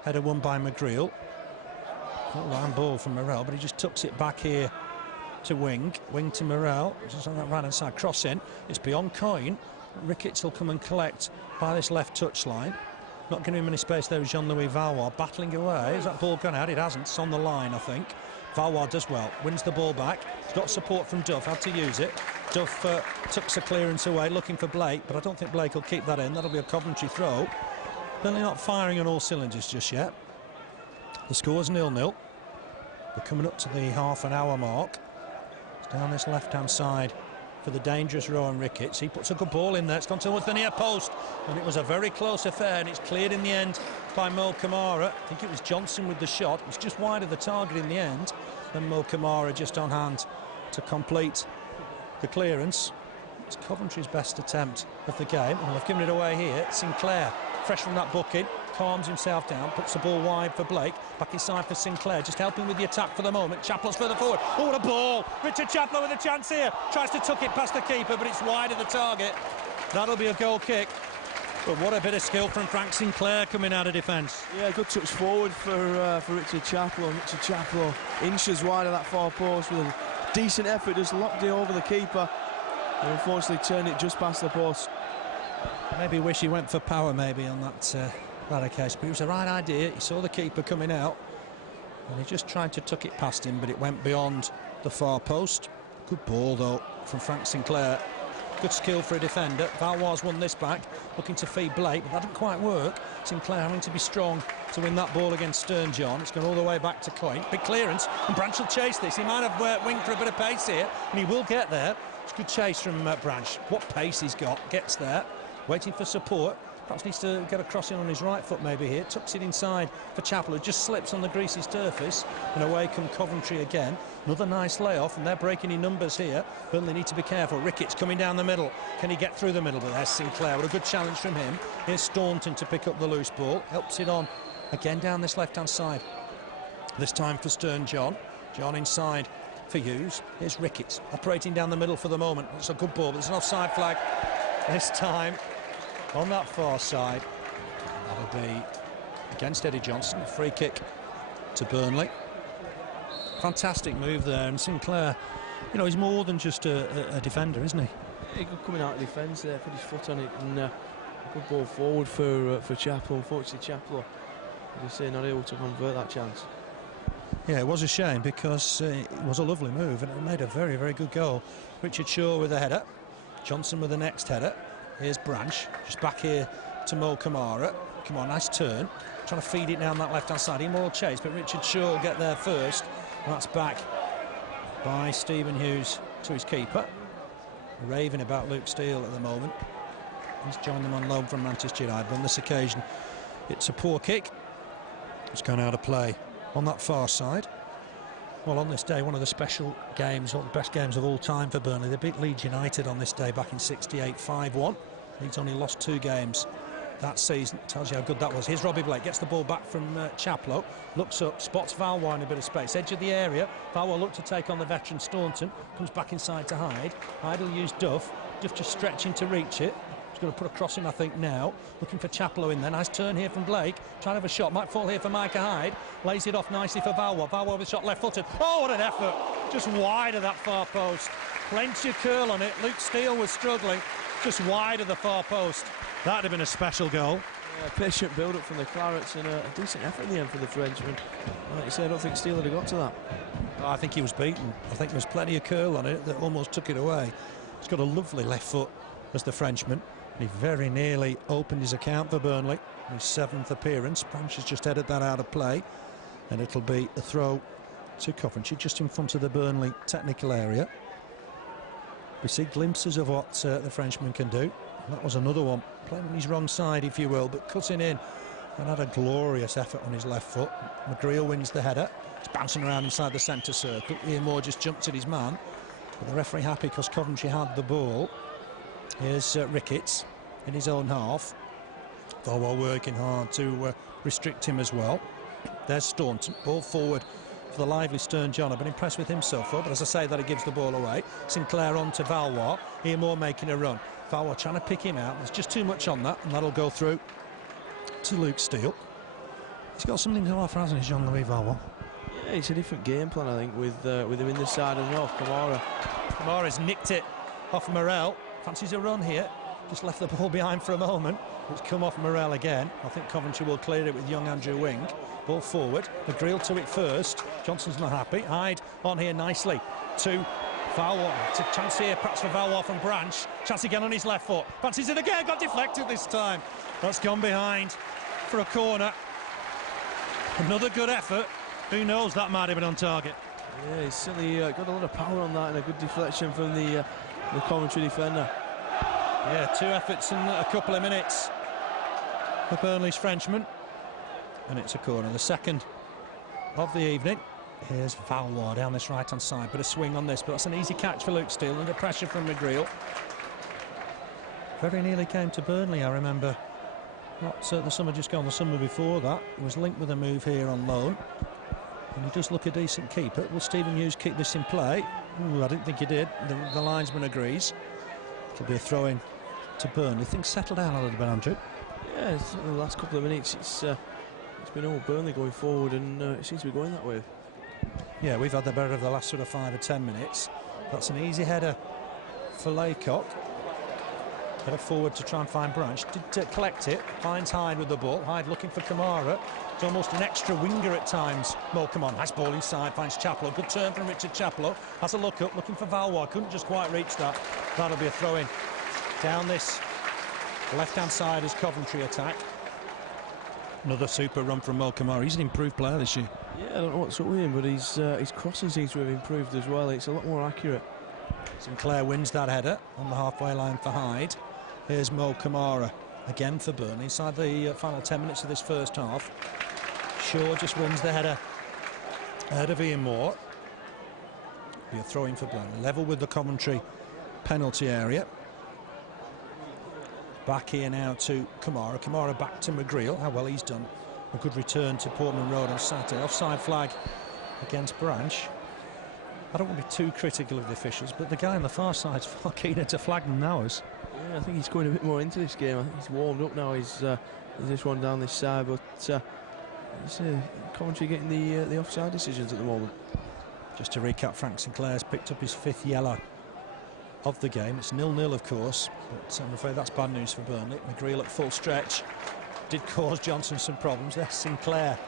header won by McGreal. Line ball from Morel, but he just tucks it back here to Wing to Morel, just on that right hand side, cross in, it's beyond Coyne. Ricketts will come and collect by this left touchline. Not giving him any space there is Jean-Louis Valois battling away. Has that ball gone out? It hasn't. It's on the line, I think. Valois does well, wins the ball back. He's got support from Duff, had to use it. Duff tucks a clearance away, looking for Blake, but I don't think Blake will keep that in. That'll be a Coventry throw. Burnley not firing on all cylinders just yet. The score's 0-0. We're coming up to the half an hour mark. It's down this left-hand side for the dangerous Rowan Ricketts. He puts a good ball in there. It's gone towards the near post, and it was a very close affair, and it's cleared in the end by Mo Kamara. I think it was Johnson with the shot. It was just wide of the target in the end. Then Mo Kamara just on hand to complete the clearance. It's Coventry's best attempt of the game, and they've given it away here. Sinclair, fresh from that booking, calms himself down, puts the ball wide for Blake, back inside for Sinclair, just helping with the attack for the moment. Chaplow's further forward. Oh, what a ball! Richard Chaplow with a chance here. Tries to tuck it past the keeper, but it's wide of the target. That'll be a goal kick. But what a bit of skill from Frank Sinclair coming out of defence. Yeah, good touch forward for Richard Chaplow. Richard Chaplow inches wide of that far post with a decent effort, just locked it over the keeper, and unfortunately turned it just past the post. Maybe wish he went for power maybe on that occasion, but it was the right idea. He saw the keeper coming out, and he just tried to tuck it past him, but it went beyond the far post. Good ball though from Frank Sinclair. Good skill for a defender. Valois won this back, looking to feed Blake, but that didn't quite work. Sinclair having to be strong to win that ball against Stern John. It's gone all the way back to Coyne. Big clearance, and Branch will chase this. He might have winged for a bit of pace here, and he will get there. It's a good chase from Branch. What pace he's got. Gets there, waiting for support. Perhaps needs to get a crossing on his right foot maybe here. Tucks it inside for Chapel, who just slips on the greasy surface, and away come Coventry again. Another nice layoff, and they're breaking in numbers here. Burnley need to be careful. Ricketts coming down the middle. Can he get through the middle? But there's Sinclair. What a good challenge from him. Here's Staunton to pick up the loose ball. Helps it on again down this left-hand side. This time for Stern John. John inside for Hughes. Here's Ricketts operating down the middle for the moment. It's a good ball, but there's an offside flag this time on that far side. That'll be against Eddie Johnson. Free kick to Burnley. Fantastic move there, and Sinclair, you know, he's more than just a defender, isn't he? Yeah, good coming out of defence there, put his foot on it, and good ball forward for Chaplow. Unfortunately, Chaplow, as you say, not able to convert that chance. Yeah, it was a shame because it was a lovely move, and it made a very, very good goal. Richard Shaw with a header, Johnson with the next header. Here's Branch, just back here to Mo Kamara. Come on, nice turn. Trying to feed it down that left-hand side. Immoral chase, but Richard Shaw will get there first. And that's back by Stephen Hughes to his keeper. Raving about Luke Steele at the moment. He's joined them on loan from Manchester United, but on this occasion it's a poor kick. It's gone out of play on that far side. Well, on this day, one of the special games, one of the best games of all time for Burnley. They beat Leeds United on this day back in '68, 5-1. Leeds only lost 2 games that season. Tells you how good that was. Here's Robbie Blake, gets the ball back from Chaplow, looks up, spots Valois in a bit of space, edge of the area. Valois looked to take on the veteran Staunton, comes back inside to Hyde. Hyde will use Duff just stretching to reach it. He's going to put a cross in, I think, now. Looking for Chaplow in there. Nice turn here from Blake. Trying to have a shot. Might fall here for Micah Hyde. Lays it off nicely for Valois. Valois with a shot left-footed. Oh, what an effort. Just wide of that far post. Plenty of curl on it. Luke Steele was struggling. Just wide of the far post. That'd have been a special goal. Patient build-up from the Clarets and a decent effort in the end for the Frenchman. Like you say, I don't think Steele had got to that. I think he was beaten. I think there was plenty of curl on it that almost took it away. He's got a lovely left foot as the Frenchman. He very nearly opened his account for Burnley. His 7th appearance. Branch has just headed that out of play. And it'll be a throw to Coventry, just in front of the Burnley technical area. We see glimpses of what the Frenchman can do. And that was another one, playing on his wrong side, if you will, but cutting in and had a glorious effort on his left foot. McGreal wins the header. He's bouncing around inside the centre circle. Ian Moore just jumped at his man. But the referee happy because Coventry had the ball. Here's Ricketts in his own half. Though working hard to restrict him as well. There's Staunton, ball forward for the lively Stern John. I've been impressed with him so far, but as I say, that he gives the ball away. Sinclair on to Valois. Ian Moore making a run. Valois trying to pick him out. There's just too much on that, and that'll go through to Luke Steele. He's got something to offer, hasn't he, Jean-Louis Valois? Yeah, it's a different game plan, I think, with him in this side of the north. Kamara's nicked it off Morel. Fancies a run here. Just left the ball behind for a moment. It's come off Morel again. I think Coventry will clear it with young Andrew Wing. Ball forward. McGreal to it first. Johnson's not happy. Hyde on here nicely to Valois. It's a chance here perhaps for Valois from Branch. Chance again on his left foot. Fancies it again. Got deflected this time. That's gone behind for a corner. Another good effort. Who knows, that might have been on target. Yeah, he's certainly got a lot of power on that and a good deflection from the Coventry defender. Yeah, 2 efforts in a couple of minutes for Burnley's Frenchman. And it's a corner, the second of the evening. Here's Valois down this right-hand side. Bit of swing on this, but that's an easy catch for Luke Steele under pressure from McGreal. Very nearly came to Burnley, I remember. Not the summer just gone, the summer before that. He was linked with a move here on loan. And he does look a decent keeper. Will Stephen Hughes keep this in play? Ooh, I didn't think he did. The linesman agrees. It'll be a throw-in to Burnley. Things settle down a little bit, Andrew. Yeah, the last couple of minutes, it's been all Burnley going forward, and it seems to be going that way. Yeah, we've had the better of the last sort of 5 or 10 minutes. That's an easy header for Laycock. Header forward to try and find Branch. Did collect it. Finds Hyde with the ball. Hyde looking for Kamara. It's almost an extra winger at times. Moulkamon has ball inside, finds Chaplow. Good turn from Richard Chaplow. Has a look up, looking for Valois. Couldn't just quite reach that. That'll be a throw-in. Down this left-hand side as Coventry attack. Another super run from Moulkamon. He's an improved player this year. Yeah, I don't know what's up with him, but his crossing seems to have improved as well. It's a lot more accurate. Sinclair wins that header on the halfway line for Hyde. Here's Mo Kamara again for Burnley inside the final 10 minutes of this first half. Shaw just wins the header ahead of Ian Moore. Be a throw-in for Burnley, level with the Coventry penalty area. Back here now to Kamara. Kamara back to McGreal. How well he's done. A good return to Portman Road on Saturday. Offside flag against Branch. I don't want to be too critical of the officials, but the guy on the far side's far keener to flag than ours. Yeah, I think he's going a bit more into this game. I think he's warmed up now. He's this one down this side, but it's Coventry getting the offside decisions at the moment. Just to recap, Frank Sinclair's picked up his 5th yellow of the game. It's 0-0, of course, but I'm afraid that's bad news for Burnley. McGreal at full stretch did cause Johnson some problems. There's Sinclair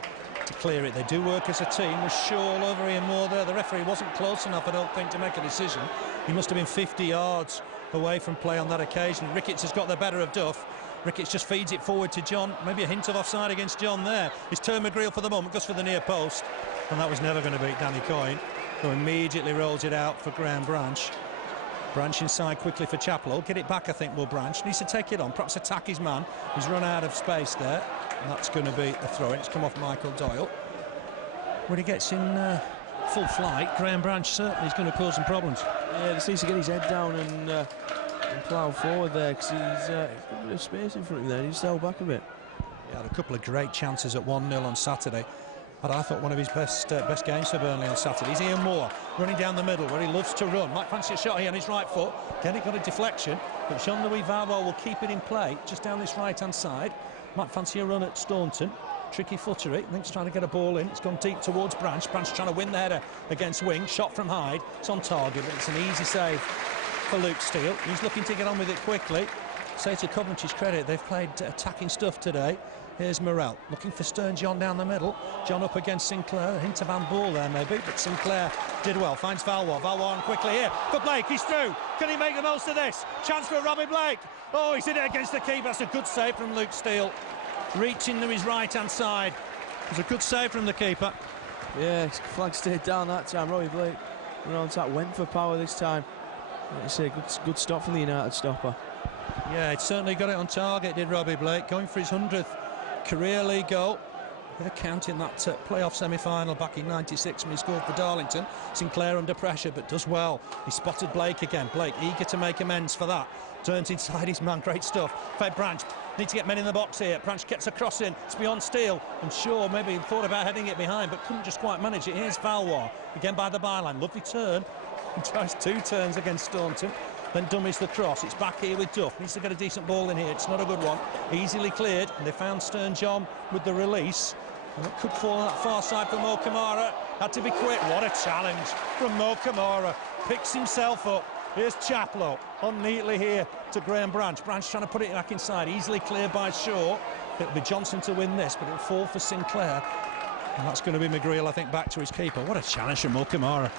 to clear it. They do work as a team. Was Shaw all over Ian Moore there. The referee wasn't close enough, I don't think, to make a decision. He must have been 50 yards away from play on that occasion. Ricketts has got the better of Duff. Ricketts just feeds it forward to John. Maybe a hint of offside against John there. It's turn McGreal for the moment, goes for the near post, and that was never going to beat Danny Coyne, who immediately rolls it out for Graham Branch. Branch inside quickly for Chaplow. Get it back, I think, will Branch. Needs to take it on, perhaps attack his man. He's run out of space there. And that's going to be a throw-in. It's come off Michael Doyle. When he gets in full flight, Graham Branch certainly is going to cause some problems. Yeah, he needs to get his head down and plough forward there, because he's got a bit of space in front of him there. He's held back a bit. He had a couple of great chances at 1-0 on Saturday. But I thought one of his best games for Burnley on Saturday. He's Ian Moore running down the middle where he loves to run. Might fancy a shot here on his right foot. Again, it got a deflection, but Jean-Louis Valois will keep it in play just down this right-hand side. Might fancy a run at Staunton. Tricky footery. I think he's trying to get a ball in. It's gone deep towards Branch. Branch trying to win the header against Wing. Shot from Hyde. It's on target, but it's an easy save for Luke Steele. He's looking to get on with it quickly. say to Coventry's credit, they've played attacking stuff today. Here's Morrell looking for Stern John down the middle. John up against Sinclair. A hint of handball there maybe, but Sinclair did well. Finds Valois. Valois on quickly here for Blake. He's through. Can he make the most of this? Chance for Robbie Blake. Oh, he's hit it against the keeper. That's a good save from Luke Steele. Reaching to his right-hand side. It was a good save from the keeper. Yeah, flag stayed down that time. Robbie Blake around that went for power this time. Like I say, good stop from the United stopper. Yeah, it certainly got it on target, did Robbie Blake, going for his 100th career league goal. They're counting that playoff semi-final back in '96 when he scored for Darlington. Sinclair under pressure, but does well. He spotted Blake again. Blake eager to make amends for that. Turns inside his man, great stuff. Fed Branch, need to get men in the box here. Branch gets a cross in, it's beyond Steele. And Shaw maybe thought about heading it behind, but couldn't just quite manage it. Here's Valois, again by the byline. Lovely turn. He tries 2 turns against Staunton. Then dummies the cross. It's back here with Duff. Needs to get a decent ball in here. It's not a good one. Easily cleared. And they found Stern John with the release. And it could fall on that far side for Mo Kamara. Had to be quick. What a challenge from Mo Kamara. Picks himself up. Here's Chaplow on neatly here to Graham Branch. Branch trying to put it back inside. Easily cleared by Shaw. It'll be Johnson to win this, but it'll fall for Sinclair. And that's going to be McGreal, I think, back to his keeper. What a challenge from Mo Kamara.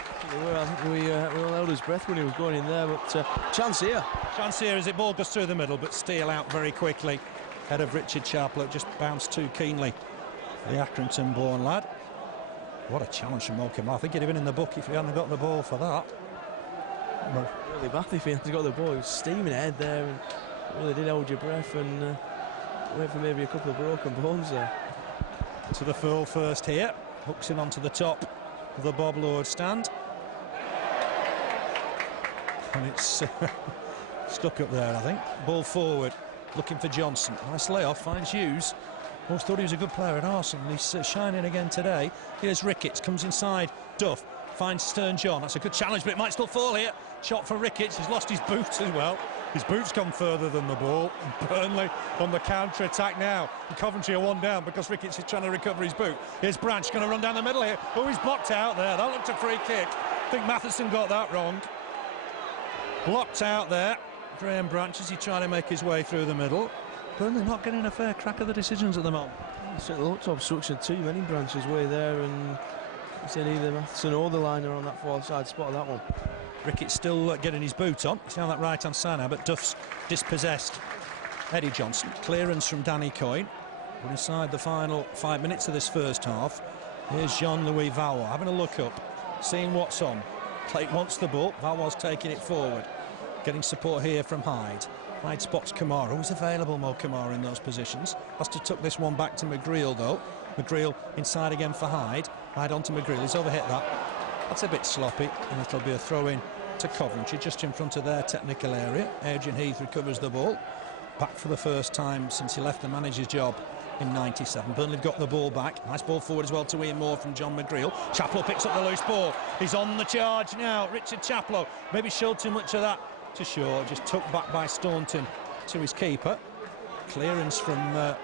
I think we all held his breath when he was going in there, but chance here. Chance here as it ball goes through the middle, but Steele out very quickly. Head of Richard Chaplow just bounced too keenly. The Accrington-born lad. What a challenge from Mo Kamara. I think he'd have been in the book if he hadn't got the ball for that. Really bad if he hadn't got the ball. He was steaming ahead there and really did hold your breath and wait for maybe a couple of broken bones there. To the full first here, hooks in onto the top of the Bob Lord stand, and it's stuck up there, I think. Ball forward, looking for Johnson. Nice layoff, finds Hughes. Always thought he was a good player at Arsenal. He's shining again today. Here's Ricketts, comes inside. Duff finds Stern John. That's a good challenge, but it might still fall here. Shot for Ricketts. He's lost his boots as well. His boots gone further than the ball. Burnley on the counter-attack now. And Coventry are 1 down because Ricketts is trying to recover his boot. Here's Branch going to run down the middle here. Oh, he's blocked out there. That looked a free kick. I think Mathieson got that wrong. Blocked out there. Graham Branch as he tried to make his way through the middle. Burnley not getting a fair crack of the decisions at the moment. It looked obstruction too many Branches way there, and he said either Mathieson or the liner on that far side spot of that one. Ricketts still getting his boot on. He's down that right-hand side now, but Duff's dispossessed. Eddie Johnson, clearance from Danny Coyne. We're inside the final 5 minutes of this first half. Here's Jean-Louis Valois having a look up, seeing what's on. Blake wants the ball. Valois taking it forward. Getting support here from Hyde. Hyde spots Kamara. Always available, Mo Kamara, in those positions. Has to tuck this one back to McGreal, though. McGreal inside again for Hyde. Hyde onto McGreal. He's overhit that. That's a bit sloppy, and it'll be a throw-in to Coventry, just in front of their technical area. Adrian Heath recovers the ball. Back for the first time since he left the manager's job in '97. Burnley got the ball back. Nice ball forward as well to Ian Moore from John McGreal. Chaplow picks up the loose ball. He's on the charge now. Richard Chaplow maybe showed too much of that to Shaw, just took back by Staunton to his keeper. Clearance from the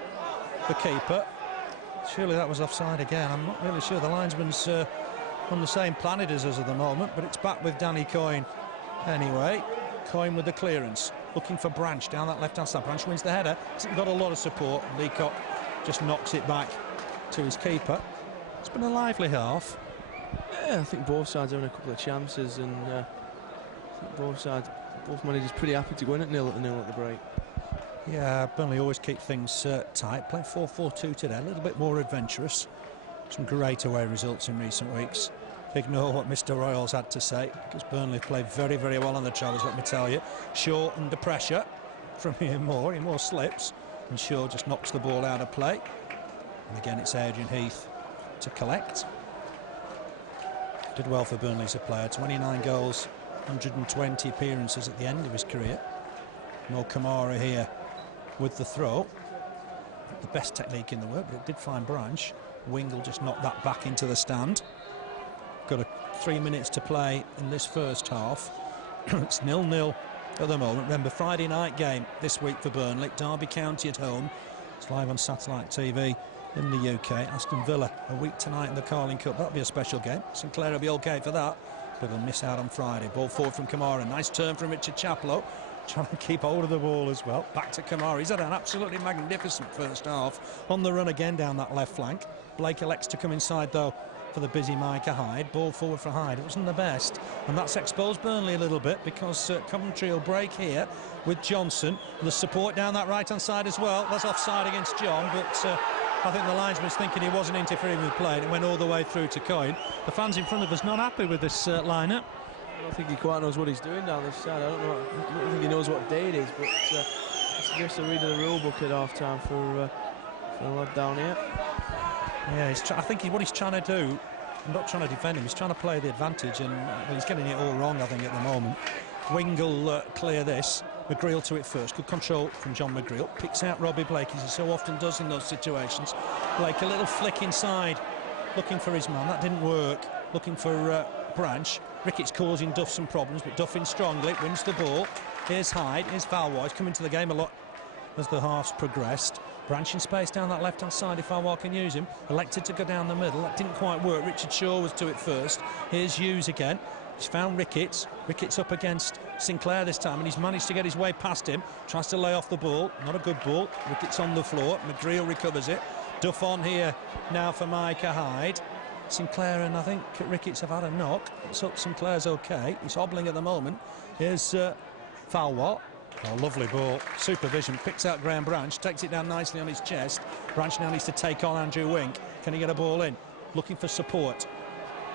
keeper. Surely that was offside again. I'm not really sure. The linesman's on the same planet as us at the moment, but it's back with Danny Coyne anyway. Coyne with the clearance, looking for Branch down that left-hand side. Branch wins the header. Hasn't got a lot of support. Leacock just knocks it back to his keeper. It's been a lively half. Yeah, I think both sides having a couple of chances, and I think both managers pretty happy to go in at 0-0 at the break. Yeah, Burnley always keep things tight. Playing 4-4-2 today, a little bit more adventurous. Some great away results in recent weeks. Ignore what Mr. Royals had to say, because Burnley played very, very well on the travels, let me tell you. Shaw under pressure from Ian Moore. Ian Moore slips, and Shaw just knocks the ball out of play. And again, it's Adrian Heath to collect. Did well for Burnley as a player. 29 goals, 120 appearances at the end of his career. Mo Kamara here with the throw. The best technique in the world, but it did find Branch. Wingle just knocked that back into the stand. Got 3 minutes to play in this first half. It's 0-0 at the moment. Remember, Friday night game this week for Burnley. Derby County at home. It's live on satellite TV in the UK. Aston Villa a week tonight in the Carling Cup. That'll be a special game. Sinclair will be OK for that, but he'll miss out on Friday. Ball forward from Kamara. Nice turn from Richard Chaplow. trying to keep hold of the ball as well. Back to Kamara. He's had an absolutely magnificent first half. On the run again down that left flank. Blake elects to come inside though for the busy Micah Hyde. Ball forward for Hyde. It wasn't the best, and that's exposed Burnley a little bit, because Coventry will break here with Johnson. The support down that right-hand side as well. That's offside against John, but I think the linesman's thinking he wasn't interfering with play, and it went all the way through to Coyne. The fans in front of us not happy with this lineup. I don't think he quite knows what he's doing down this side. I don't think he knows what day it is, but it's just a read of the rule book at half-time for the lad down here. Yeah, I think what he's trying to do, I'm not trying to defend him, he's trying to play the advantage, and he's getting it all wrong, I think, at the moment. Wing will clear this. McGreal to it first. Good control from John McGreal. Picks out Robbie Blake, as he so often does in those situations. Blake, a little flick inside, looking for his man. That didn't work. Looking for Branch. Ricketts causing Duff some problems, but Duff in strongly, wins the ball. Here's Hyde, here's Valois. He's come into the game a lot as the halves progressed. Branch in space down that left-hand side if Valois can use him. Elected to go down the middle. That didn't quite work. Richard Shaw was to it first. Here's Hughes again. He's found Ricketts. Ricketts up against Sinclair this time, and he's managed to get his way past him. Tries to lay off the ball. Not a good ball. Ricketts on the floor. McGreal recovers it. Duff on here now for Micah Hyde. Sinclair and I think Ricketts have had a knock. It's up. Sinclair's okay. He's hobbling at the moment. Here's Valois. Oh, lovely ball. Supervision. Picks out Graham Branch. Takes it down nicely on his chest. Branch now needs to take on Andrew Wink. Can he get a ball in? Looking for support.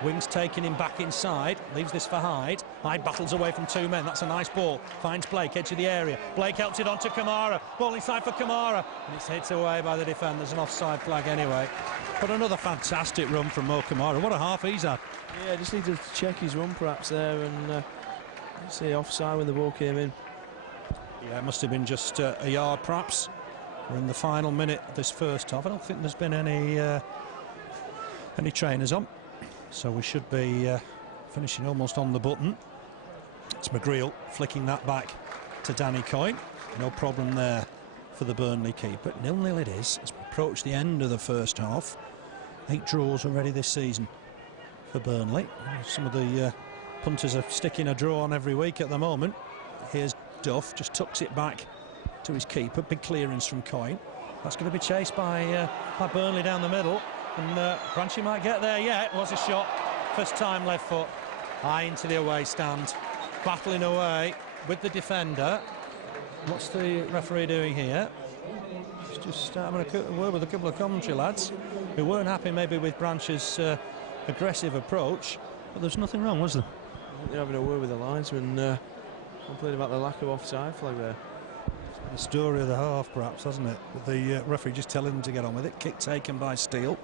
Wing's taking him back inside. Leaves this for Hyde. Hyde battles away from two men. That's a nice ball. Finds Blake, edge of the area. Blake helps it on to Kamara. Ball inside for Kamara. And it's hit away by the defenders. An offside flag anyway. But another fantastic run from Mo Kamara. What a half he's had. Yeah, just need to check his run perhaps there and see offside when the ball came in. Yeah, it must have been just a yard perhaps. We're in the final minute of this first half. I don't think there's been any trainers on. So we should be finishing almost on the button. It's McGreal flicking that back to Danny Coyne. No problem there for the Burnley keeper. 0-0 it is as we approach the end of the first half. 8 draws already this season for Burnley. Some of the punters are sticking a draw on every week at the moment. Here's Duff, just tucks it back to his keeper. Big clearance from Coyne. That's going to be chased by Burnley down the middle. And Branchy might get there yet. Was a shot. First time left foot. High into the away stand. Battling away with the defender. What's the referee doing here? He's just having a word with a couple of Coventry lads who weren't happy maybe with Branch's aggressive approach. But there's nothing wrong, was there? I think they're having a word with the linesman. Complaining about the lack of offside flag there. The story of the half perhaps, hasn't it? With the referee just telling them to get on with it. Kick taken by Steele.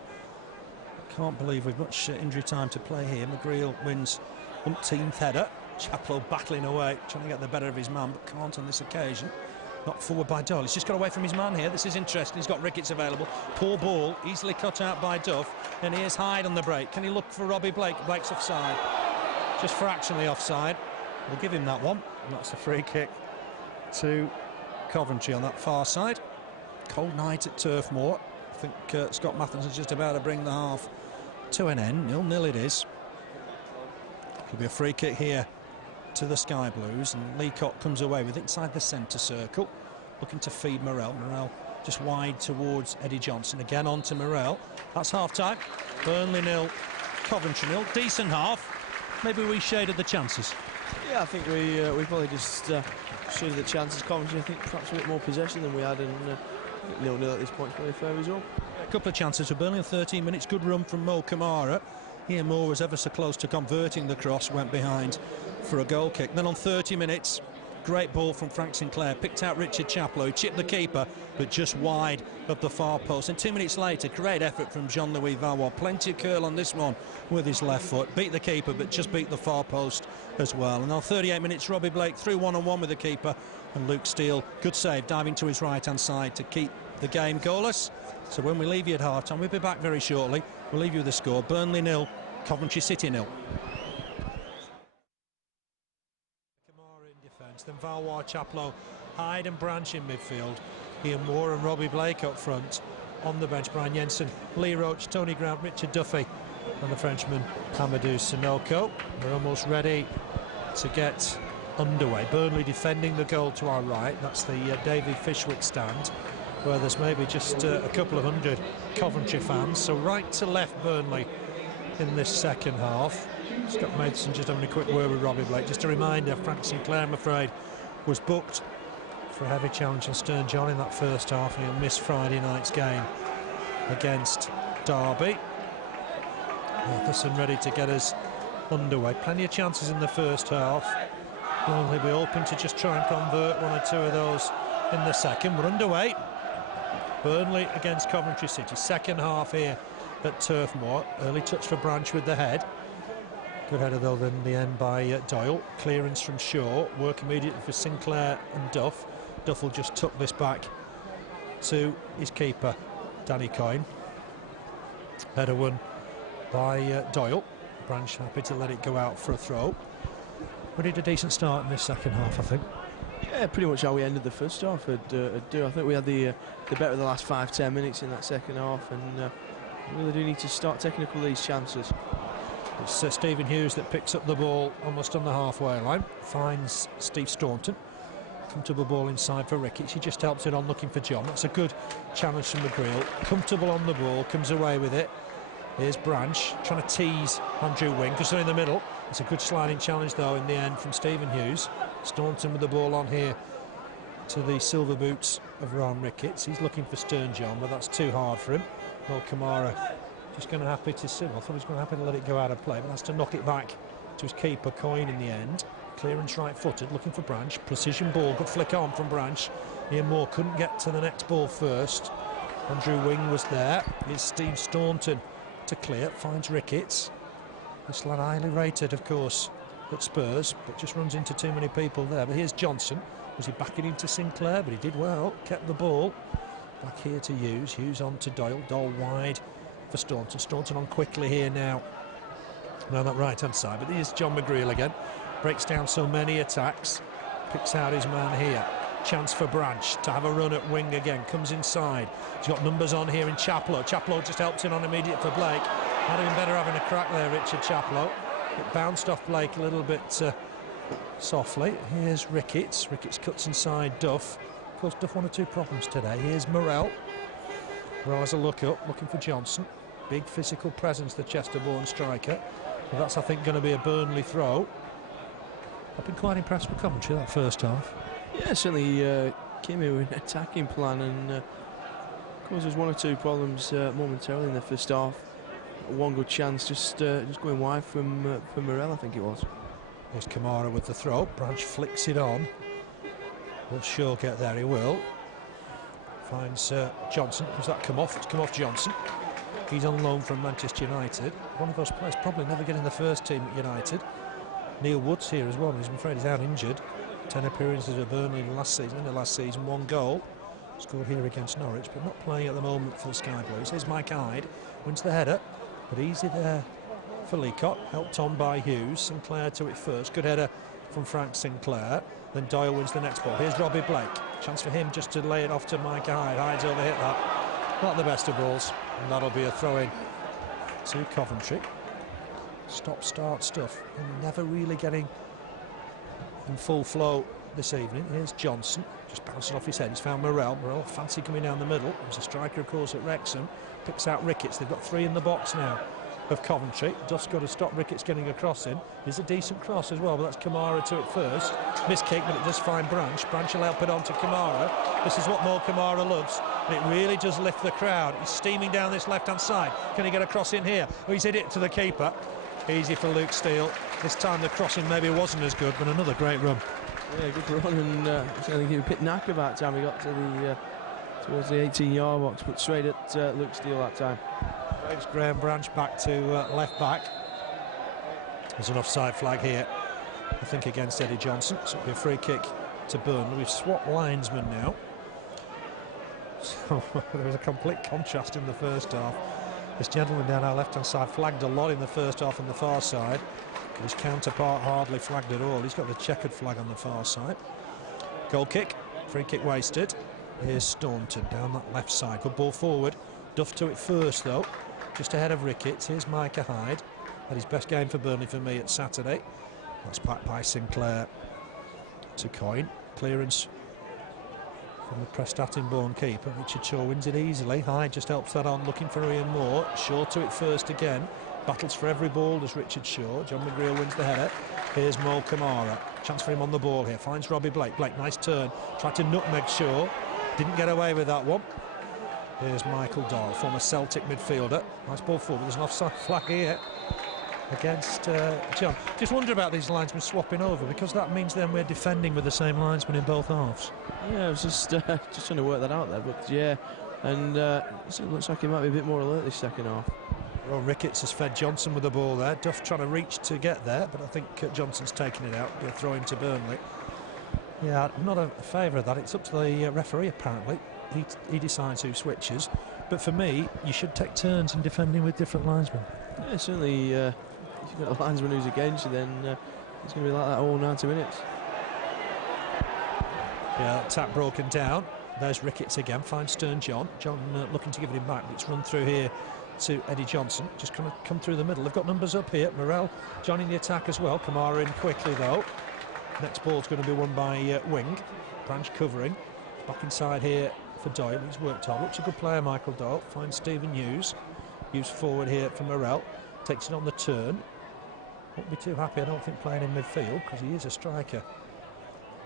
Can't believe we've much injury time to play here. McGreal wins umpteenth header. Chaplow battling away, trying to get the better of his man, but can't on this occasion. Knocked forward by Doyle. He's just got away from his man here. This is interesting. He's got Ricketts available. Poor ball, easily cut out by Duff. And here's Hyde on the break. Can he look for Robbie Blake? Blake's offside. Just fractionally offside. We'll give him that one. And that's a free kick to Coventry on that far side. Cold night at Turf Moor. I think Scott Mathieson's just about to bring the half to an end. 0-0 it is. Could be a free kick here to the Sky Blues, and Leacock comes away with it inside the centre circle, looking to feed Morrell. Morrell just wide towards Eddie Johnson. Again on to Morrell. That's half-time. Burnley 0, Coventry 0. Decent half. Maybe we shaded the chances. Yeah, I think we probably just shaded the chances. Coventry, I think, perhaps a bit more possession than we had, and 0-0 at this point is probably a fair result. A couple of chances for Burnley in 13 minutes. Good run from Mo Kamara. Here Moore was ever so close to converting the cross, went behind for a goal kick. Then on 30 minutes, great ball from Frank Sinclair, picked out Richard Chaplow, chipped the keeper, but just wide of the far post. And 2 minutes later, great effort from Jean-Louis Valois. Plenty of curl on this one with his left foot. Beat the keeper, but just beat the far post as well. And on 38 minutes, Robbie Blake through one-on-one with the keeper, and Luke Steele, good save, diving to his right-hand side to keep the game goalless. So when we leave you at half-time, we'll be back very shortly. We'll leave you with the score. Burnley 0, Coventry City 0. Kamara in defence, then Valois, Chaplow, Hyde and Branch in midfield. Ian Moore and Robbie Blake up front. On the bench, Brian Jensen, Lee Roach, Tony Grant, Richard Duffy, and the Frenchman Amadou Sunnoko. We're almost ready to get underway. Burnley defending the goal to our right. That's the Davy Fishwick stand, where there's maybe just a couple of hundred Coventry fans. So right to left Burnley in this second half. Scott Mathieson just having a quick word with Robbie Blake. Just a reminder, Frank Sinclair, I'm afraid, was booked for a heavy challenge on Stern John in that first half, and he'll miss Friday night's game against Derby. Mathieson ready to get us underway. Plenty of chances in the first half. Burnley will be open to just try and convert one or two of those in the second. We're underway. Burnley against Coventry City. Second half here at Turf Moor. Early touch for Branch with the head. Good header though in the end by Doyle. Clearance from Shaw. Work immediately for Sinclair and Duff. Duff will just tuck this back to his keeper, Danny Coyne. Header won by Doyle. Branch happy to let it go out for a throw. We need a decent start in this second half, I think. Yeah, pretty much how we ended the first half. I think we had the better of the last 5-10 minutes in that second half, and we really do need to start taking a couple of these chances. It's Stephen Hughes that picks up the ball almost on the halfway line, finds Steve Staunton. Comfortable ball inside for Ricketts. He just helps it on, looking for John. That's a good challenge from McGreal. Comfortable on the ball, comes away with it. Here's Branch trying to tease Andrew Wing because they're in the middle. It's a good sliding challenge though in the end from Stephen Hughes. Staunton with the ball on here to the silver boots of Ron Ricketts. He's looking for Stern John, but that's too hard for him. Well, Kamara just going to happy to sim. I thought he was going to happy to let it go out of play, but has to knock it back to his keeper Coyne in the end. Clearance right-footed, looking for Branch. Precision ball, good flick on from Branch. Ian Moore couldn't get to the next ball first. Andrew Wing was there. Here's Steve Staunton to clear, finds Ricketts. This lad highly rated, of course, at Spurs, but just runs into too many people there. But here's Johnson. Was he backing into Sinclair? But he did well, kept the ball. Back here to Hughes. Hughes on to Doyle. Doyle wide for Staunton. Staunton on quickly here now. Now that right-hand side. But here's John McGreal again. Breaks down so many attacks. Picks out his man here. Chance for Branch to have a run at wing again. Comes inside. He's got numbers on here in Chaplow. Chaplow just helps in on immediate for Blake. Might have been better having a crack there, Richard Chaplow. It bounced off Blake a little bit softly. Here's Ricketts. Ricketts cuts inside Duff. Of course, Duff one or two problems today. Here's Morrell. Morrell has a look up, looking for Johnson. Big physical presence, the Chester-born striker. But that's, I think, going to be a Burnley throw. I've been quite impressed with Coventry that first half. Yeah, certainly came in with an attacking plan, and caused us one or two problems momentarily in the first half. One good chance, just going wide from Morrell, I think it was. Here's Kamara with the throw. Branch flicks it on. Will Shaw get there? He will. Finds Johnson. Does that come off? It's come off Johnson. He's on loan from Manchester United. One of those players probably never getting the first team at United. Neil Wood's here as well. I'm afraid he's out injured. 10 appearances at Burnley last season. In the last season, 1 goal. Scored here against Norwich, but not playing at the moment for the Sky Blues. Here's Mike Hyde. Wins the header, but easy there for Leacock. Helped on by Hughes. Sinclair to it first. Good header from Frank Sinclair. Then Doyle wins the next ball. Here's Robbie Blake. Chance for him just to lay it off to Mike Hyde. Hyde's overhit that. Not the best of balls. And that'll be a throw-in to Coventry. Stop-start stuff. And never really getting in full flow this evening. Here's Johnson. Just bouncing off his head. He's found Morrell. Morrell fancy coming down the middle. He's a striker, of course, at Wrexham. Picks out Ricketts. They've got 3 in the box now of Coventry. Duff's got to stop Ricketts getting a cross in. There's a decent cross as well, but that's Kamara to it first. Miss kick, but it does find Branch. Branch will help it on to Kamara. This is what Mo Kamara loves, and it really does lift the crowd. He's steaming down this left-hand side. Can he get a cross in here? Oh, he's hit it to the keeper. Easy for Luke Steele. This time the crossing maybe wasn't as good, but another great run. Yeah, good run, and I think he was a bit knackered by the time he got to the towards the 18-yard box, but straight at Luke Steele that time. Waves Graham Branch back to left back. There's an offside flag here, I think, against Eddie Johnson. So it'll be a free kick to Burnley. We've swapped linesmen now. So there was a complete contrast in the first half. This gentleman down our left-hand side flagged a lot in the first half on the far side. His counterpart hardly flagged at all. He's got the checkered flag on the far side. Goal kick, free kick wasted. Here's Staunton down that left side. Good ball forward. Duff to it first though, just ahead of Ricketts. Here's Micah Hyde. Had his best game for Burnley for me at Saturday. That's backed by Sinclair. to Coyne. Clearance from the Prestatyn-born keeper. Richard Shaw wins it easily. Hyde just helps that on, looking for Ian Moore. Shaw to it first again. Battles for every ball, does Richard Shaw. John McGreal wins the header. Here's Mo Kamara. Chance for him on the ball here. Finds Robbie Blake. Blake, nice turn. Tried to nutmeg Shaw. Didn't get away with that one. Here's Michael Doyle, former Celtic midfielder. Nice ball forward. There's an offside flag here against John. Just wonder about these linesmen swapping over, because that means then we're defending with the same linesman in both halves. Yeah, I was just trying to work that out there, but yeah, and it looks like he might be a bit more alert this second half. Well, Ricketts has fed Johnson with the ball there. Duff trying to reach to get there, but I think Johnson's taking it out. Be a throw into Burnley. Yeah, I'm not a favour of that. It's up to the referee, apparently. He decides who switches. But for me, you should take turns in defending with different linesmen. Yeah, certainly. If you've got a linesman who's against you, then it's going to be like that all 90 minutes. Yeah, tap broken down. There's Ricketts again. Finds Stern John. John looking to give it him back. It's run through here to Eddie Johnson. Just going to come through the middle. They've got numbers up here. Morel joining the attack as well. Kamara in quickly though. Next ball's going to be won by Wing. Branch covering. Back inside here for Doyle. He's worked hard. Looks a good player, Michael Doyle. Finds Stephen Hughes. Hughes forward here for Morel. Takes it on the turn. Won't be too happy, I don't think, playing in midfield, because he is a striker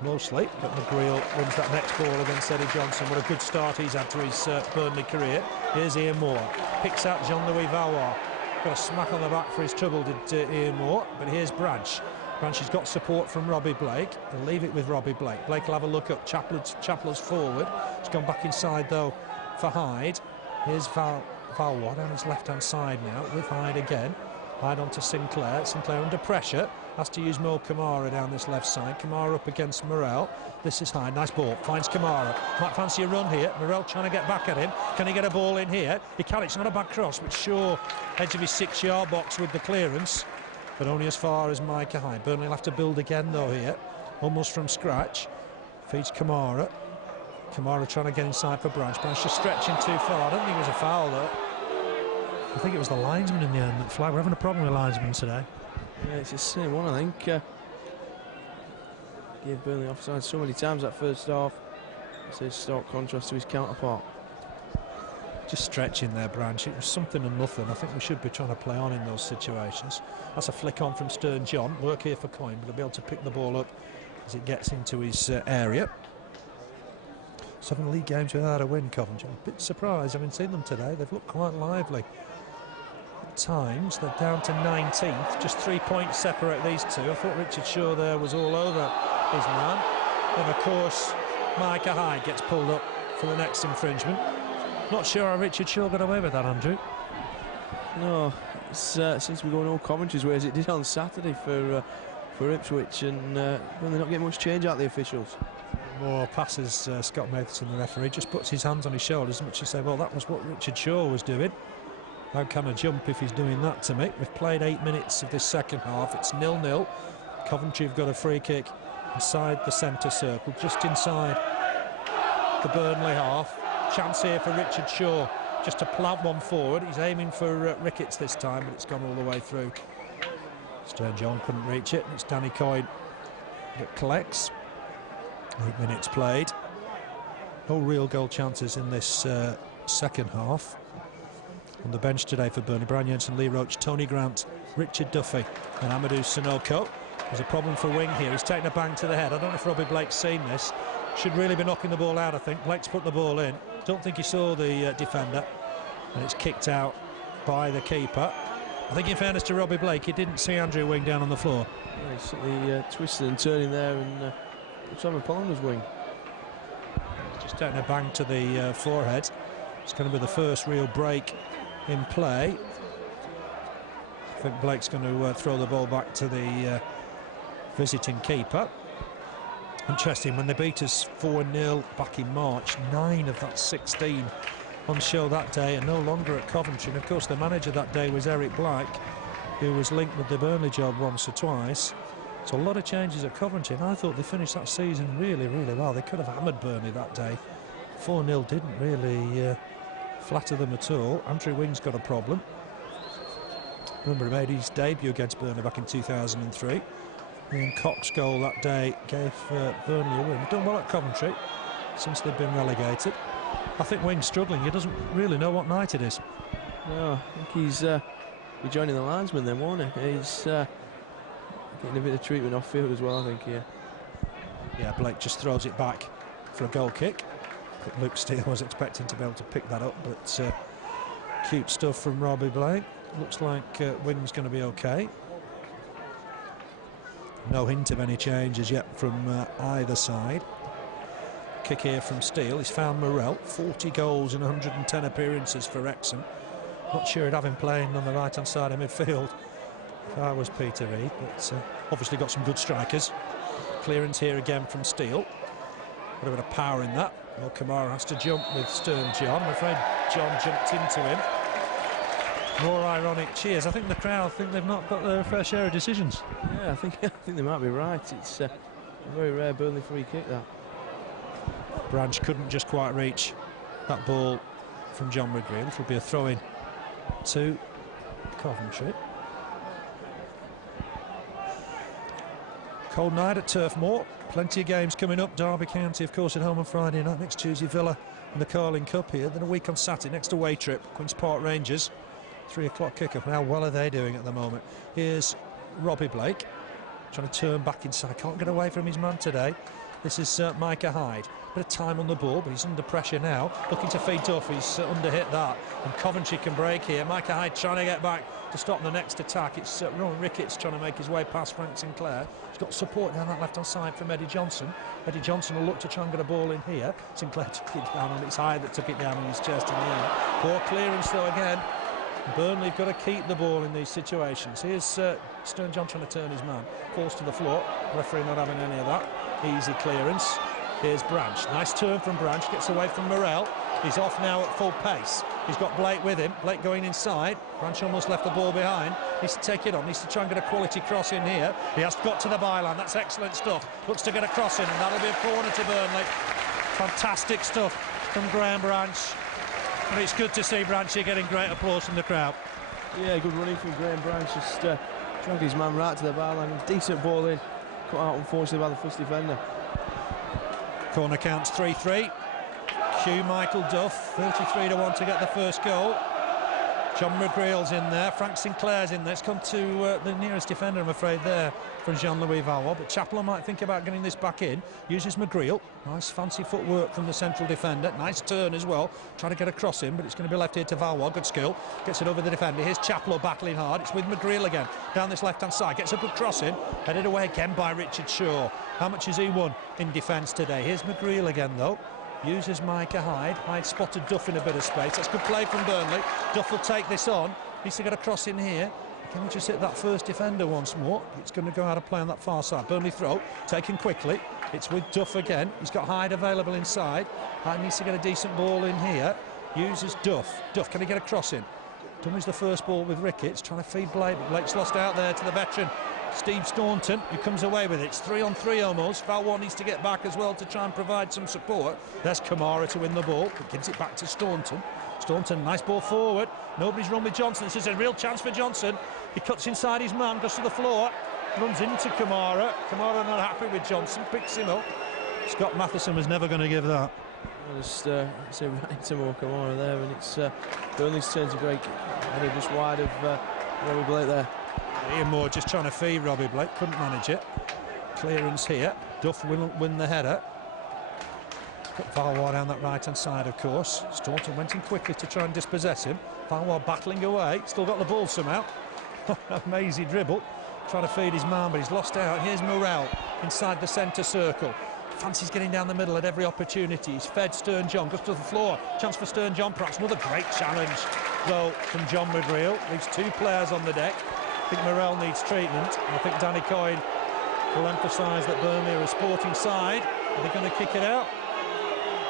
mostly. But McGreal wins that next ball against Eddie Johnson. What a good start he's had to his Burnley career. Here's Ian Moore. Picks out Jean-Louis Valois. Got a smack on the back for his trouble, did Ian Moore. But here's Branch. Branch has got support from Robbie Blake. They'll leave it with Robbie Blake. Blake will have a look up. Chapler's forward. He's gone back inside though for Hyde. Here's Valois down his left-hand side now with Hyde again. Hyde on to Sinclair. Sinclair under pressure. Has to use Mo Kamara down this left side. Kamara up against Morel. This is Hyde. Nice ball. Finds Kamara. Might fancy a run here. Morel trying to get back at him. Can he get a ball in here? He can. It's not a bad cross, but Shaw edge of his 6-yard box with the clearance, but only as far as Micah Hyde. Burnley will have to build again though here. Almost from scratch. Feeds Kamara. Kamara trying to get inside for Branch. Branch just stretching too far. I don't think it was a foul though. I think it was the linesman in the end that flagged. We're having a problem with linesmen today. Yeah, it's the same one, I think. Gave Burnley offside so many times that first half. It's a stark contrast to his counterpart. Just stretching there, Branch. It was something and nothing. I think we should be trying to play on in those situations. That's a flick on from Stern John. Work here for Coyne, but he'll be able to pick the ball up as it gets into his area. 7 league games without a win, Coventry. A bit surprised, having seen them today. They've looked quite lively. At times, they're down to 19th. Just 3 points separate these two. I thought Richard Shaw there was all over his man. And of course, Micah Hyde gets pulled up for the next infringement. Not sure how Richard Shaw got away with that, Andrew. No, it seems to be going all Coventry's way as it did on Saturday for Ipswich, and they're not getting much change out of the officials. More passes Scott Mathieson, the referee, just puts his hands on his shoulders as much as say, well, that was what Richard Shaw was doing. How can I jump if he's doing that to me? We've played 8 minutes of this second half. It's 0-0. Coventry have got a free kick inside the centre circle, just inside the Burnley half. Chance here for Richard Shaw just to plant one forward. He's aiming for Ricketts this time, but it's gone all the way through. Stern John couldn't reach it. It's Danny Coyne that collects. 8 minutes played. No real goal chances in this second half. On the bench today for Burnley, Brian Jensen, Lee Roach, Tony Grant, Richard Duffy and Amadou Sonoko. There's a problem for Wing here. He's taken a bang to the head. I don't know if Robbie Blake's seen this. Should really be knocking the ball out, I think. Blake's put the ball in. Don't think he saw the defender. And it's kicked out by the keeper. I think in fairness to Robbie Blake, he didn't see Andrew Wing down on the floor. Yeah, he's certainly twisted and turning there, and Simon Pollander's Wing. He's just taking a bang to the forehead. It's going to be the first real break in play. I think Blake's going to throw the ball back to the visiting keeper. Interesting, when they beat us 4-0 back in March, 9 of that 16 on show that day and no longer at Coventry. And of course the manager that day was Eric Black, who was linked with the Burnley job once or twice. So a lot of changes at Coventry, and I thought they finished that season really, really well. They could have hammered Burnley that day. 4-0 didn't really flatter them at all. Andrew Wing's got a problem. Remember, he made his debut against Burnley back in 2003. Ian Cox's goal that day gave Burnley a win. Done well at Coventry since they've been relegated. I think Wing's struggling. He doesn't really know what night it is. No, I think he's joining the linesman then, won't he? He's getting a bit of treatment off field as well, I think, here. Yeah, Blake just throws it back for a goal kick. I think Luke Steele was expecting to be able to pick that up, but cute stuff from Robbie Blake. Looks like Wing's going to be okay. No hint of any changes yet from either side. Kick here from Steele. He's found Morrell. 40 goals in 110 appearances for Wrexham. Not sure I'd have him playing on the right-hand side of midfield if I was Peter Reid, but obviously got some good strikers. Clearance here again from Steele. Got a bit of power in that. Well, Kamara has to jump with Stern John. I'm afraid John jumped into him. More ironic cheers. I think the crowd think they've not got their fair share of decisions. Yeah, I think they might be right. It's a very rare Burnley free kick, that. Branch couldn't just quite reach that ball from John McGreal. It will be a throw-in to Coventry. Cold night at Turf Moor. Plenty of games coming up. Derby County, of course, at home on Friday night. Next Tuesday, Villa in the Carling Cup here. Then a week on Saturday. Next away trip, Queen's Park Rangers. 3 o'clock kickoff. How well are they doing at the moment? Here's Robbie Blake trying to turn back inside. Can't get away from his man today. This is Micah Hyde. Bit of time on the ball, but he's under pressure now. Looking to feed off. He's under-hit that. And Coventry can break here. Micah Hyde trying to get back to stop the next attack. It's Ron Ricketts trying to make his way past Frank Sinclair. He's got support down that left-hand side from Eddie Johnson. Eddie Johnson will look to try and get a ball in here. Sinclair took it down, and it's Hyde that took it down on his chest in the end. Poor clearance though again. Burnley have got to keep the ball in these situations. Here's Stern John trying to turn his man. Falls to the floor. Referee not having any of that. Easy clearance. Here's Branch. Nice turn from Branch. Gets away from Morrell. He's off now at full pace. He's got Blake with him. Blake going inside. Branch almost left the ball behind. Needs to take it on. Needs to try and get a quality cross in here. He has got to the byline. That's excellent stuff. Looks to get a cross in, and that'll be a corner to Burnley. Fantastic stuff from Graham Branch. And it's good to see Branch here getting great applause from the crowd. Yeah, good running from Graham Branch. Just dragged his man right to the byline. Decent ball in. Cut out, unfortunately, by the first defender. Corner counts 3-3. Cue Michael Duff, 33-1 to get the first goal. John McGreal's in there. Frank Sinclair's in there. It's come to the nearest defender, I'm afraid, there from Jean-Louis Valois. But Chapel might think about getting this back in. Uses McGreal. Nice fancy footwork from the central defender. Nice turn as well. Trying to get a cross in, but it's going to be left here to Valois. Good skill. Gets it over the defender. Here's Chapel battling hard. It's with McGreal again. Down this left-hand side. Gets a good cross in. Headed away again by Richard Shaw. How much has he won in defence today? Here's McGreal again, though. Uses Micah Hyde. Hyde spotted Duff in a bit of space. That's good play from Burnley. Duff will take this on. Needs to get a cross in here. Can we just hit that first defender once more? It's going to go out of play on that far side. Burnley throw, taken quickly. It's with Duff again. He's got Hyde available inside. Hyde needs to get a decent ball in here. Uses Duff. Duff, can he get a cross in? Dummies the first ball with Ricketts, trying to feed Blake, but Blake's lost out there to the veteran Steve Staunton, who comes away with it. It's 3-on-3 almost. Valois needs to get back as well to try and provide some support. There's Kamara to win the ball, but gives it back to Staunton. Staunton, nice ball forward. Nobody's run with Johnson. This is a real chance for Johnson. He cuts inside his man, goes to the floor, runs into Kamara. Kamara not happy with Johnson, picks him up. Scott Mathieson was never going to give that. Just say right into more Kamara there, and it's Burnley's turn to break. And just wide of Robbie Blake there. Ian Moore just trying to feed Robbie Blake, couldn't manage it. Clearance here. Duff will win the header. Got Valois down that right-hand side, of course. Staunton went in quickly to try and dispossess him. Valois battling away, still got the ball somehow. Amazing dribble. Trying to feed his man, but he's lost out. Here's Morrell inside the centre circle. Fancies getting down the middle at every opportunity. He's fed Stern John, goes to the floor. Chance for Stern John, perhaps another great challenge, though, from John McGreal. Leaves two players on the deck. I think Morrell needs treatment. I think Danny Coyne will emphasise that Burnley are a sporting side. Are they going to kick it out?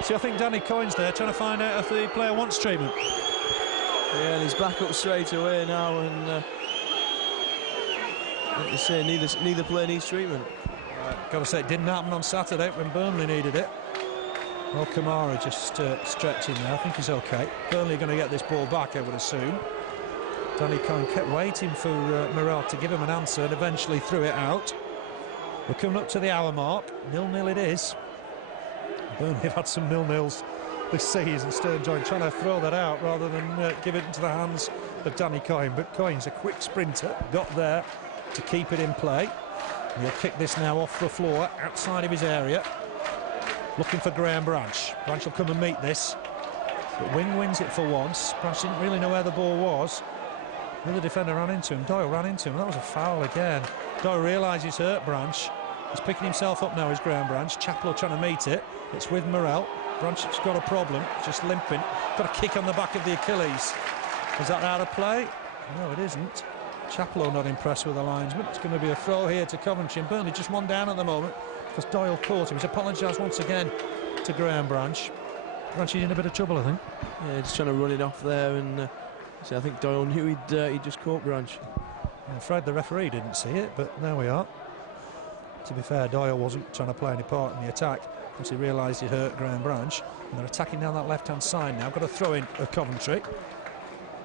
See, I think Danny Coyne's there trying to find out if the player wants treatment. Yeah, and he's back up straight away now, and like you say, neither player needs treatment. Got to say, it didn't happen on Saturday when Burnley needed it. Well, Kamara just stretching there. I think he's okay. Burnley are going to get this ball back, I would assume. Danny Coyne kept waiting for Morrell to give him an answer and eventually threw it out. We're coming up to the hour mark. 0-0 it is. Burnley have had some 0-0s this season. Sturgeon trying to throw that out rather than give it into the hands of Danny Coyne. But Coyne's a quick sprinter, got there to keep it in play. And he'll kick this now off the floor, outside of his area. Looking for Graham Branch. Branch will come and meet this. But Wing wins it for once. Branch didn't really know where the ball was. The other defender ran into him. Doyle ran into him. That was a foul again. Doyle realises he's hurt Branch. He's picking himself up now, is Graham Branch. Chaplow trying to meet it. It's with Morrell. Branch has got a problem, just limping. Got a kick on the back of the Achilles. Is that out of play? No, it isn't. Chaplow not impressed with the linesman. It's going to be a throw here to Coventry, and Burnley just one down at the moment because Doyle caught him. He's apologised once again to Graham Branch. Branch is in a bit of trouble, I think. Yeah, just trying to run it off there, and so I think Doyle knew he'd just caught Branch. I'm afraid the referee didn't see it, but there we are. To be fair, Doyle wasn't trying to play any part in the attack once he realised he'd hurt Graham Branch. And they're attacking down that left-hand side now. Got a throw in of Coventry.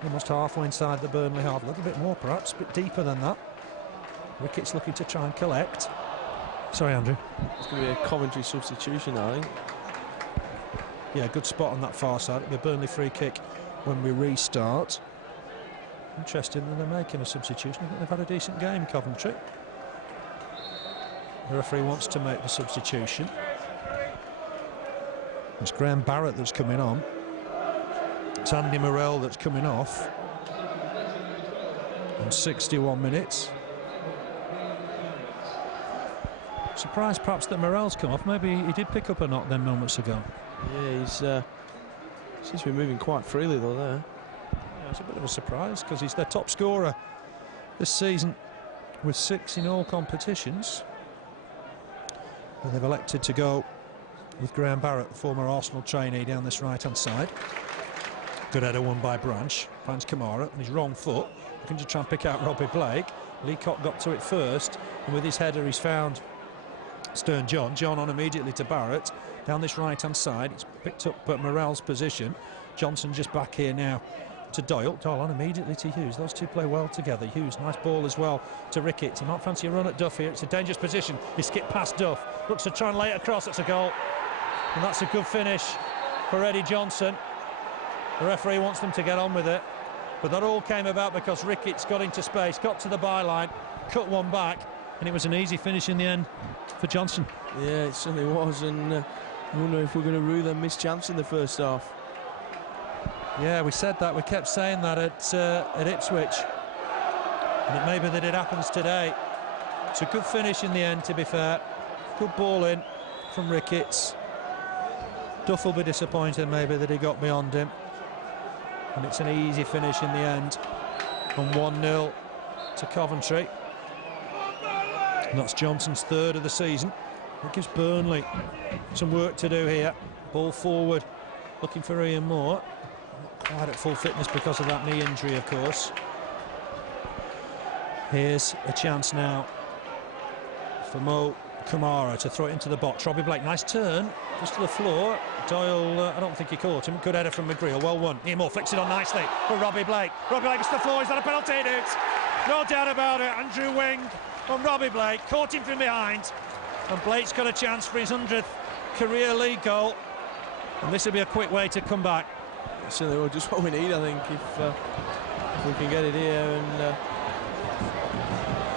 Almost halfway inside the Burnley half. A little bit more, perhaps, a bit deeper than that. Ricketts looking to try and collect. Sorry, Andrew. It's going to be a Coventry substitution, I think. Yeah, good spot on that far side. It'll be a Burnley free kick when we restart. Interesting that they're making a substitution. I think they've had a decent game, Coventry. The referee wants to make the substitution. It's Graham Barrett that's coming on. It's Andy Morrell that's coming off. In 61 minutes. Surprised perhaps that Morrell's come off. Maybe he did pick up a knock then moments ago. Yeah, he's seems to be moving quite freely though there. Yeah, it's a bit of a surprise because he's their top scorer this season with 6 in all competitions. But they've elected to go with Graham Barrett, the former Arsenal trainee, down this right-hand side. Good header won by Branch. Finds Kamara on his wrong foot, looking to try and pick out Robbie Blake. Leacock got to it first, and with his header he's found John. John on immediately to Barrett. Down this right-hand side, it's picked up at Morrell's position. Johnson just back here now to Doyle. Doyle on immediately to Hughes. Those two play well together. Hughes, nice ball as well to Ricketts. He might fancy a run at Duff here. It's a dangerous position. He skipped past Duff. Looks to try and lay it across. It's a goal. And that's a good finish for Eddie Johnson. The referee wants them to get on with it. But that all came about because Ricketts got into space, got to the byline, cut one back, and it was an easy finish in the end for Johnson. Yeah, it certainly was, and I wonder if we're going to rue their missed chance in the first half. Yeah, we said that. We kept saying that at Ipswich. And it may be that it happens today. It's a good finish in the end, to be fair. Good ball in from Ricketts. Duff will be disappointed maybe that he got beyond him. And it's an easy finish in the end. And 1-0 to Coventry. And that's Johnson's 3rd of the season. It gives Burnley some work to do here. Ball forward, looking for Ian Moore. Not quite at full fitness because of that knee injury, of course. Here's a chance now for Mo Kamara to throw it into the box. Robbie Blake, nice turn, just to the floor. Doyle, I don't think he caught him. Good header from McGreal, well won. Ian Moore flicks it on nicely for Robbie Blake. Robbie Blake is to the floor. Is that a penalty? It is. No doubt about it. Andrew Wing on Robbie Blake, caught him from behind. And Blake's got a chance for his 100th career league goal. And this will be a quick way to come back. Certainly, just what we need, I think, if we can get it here.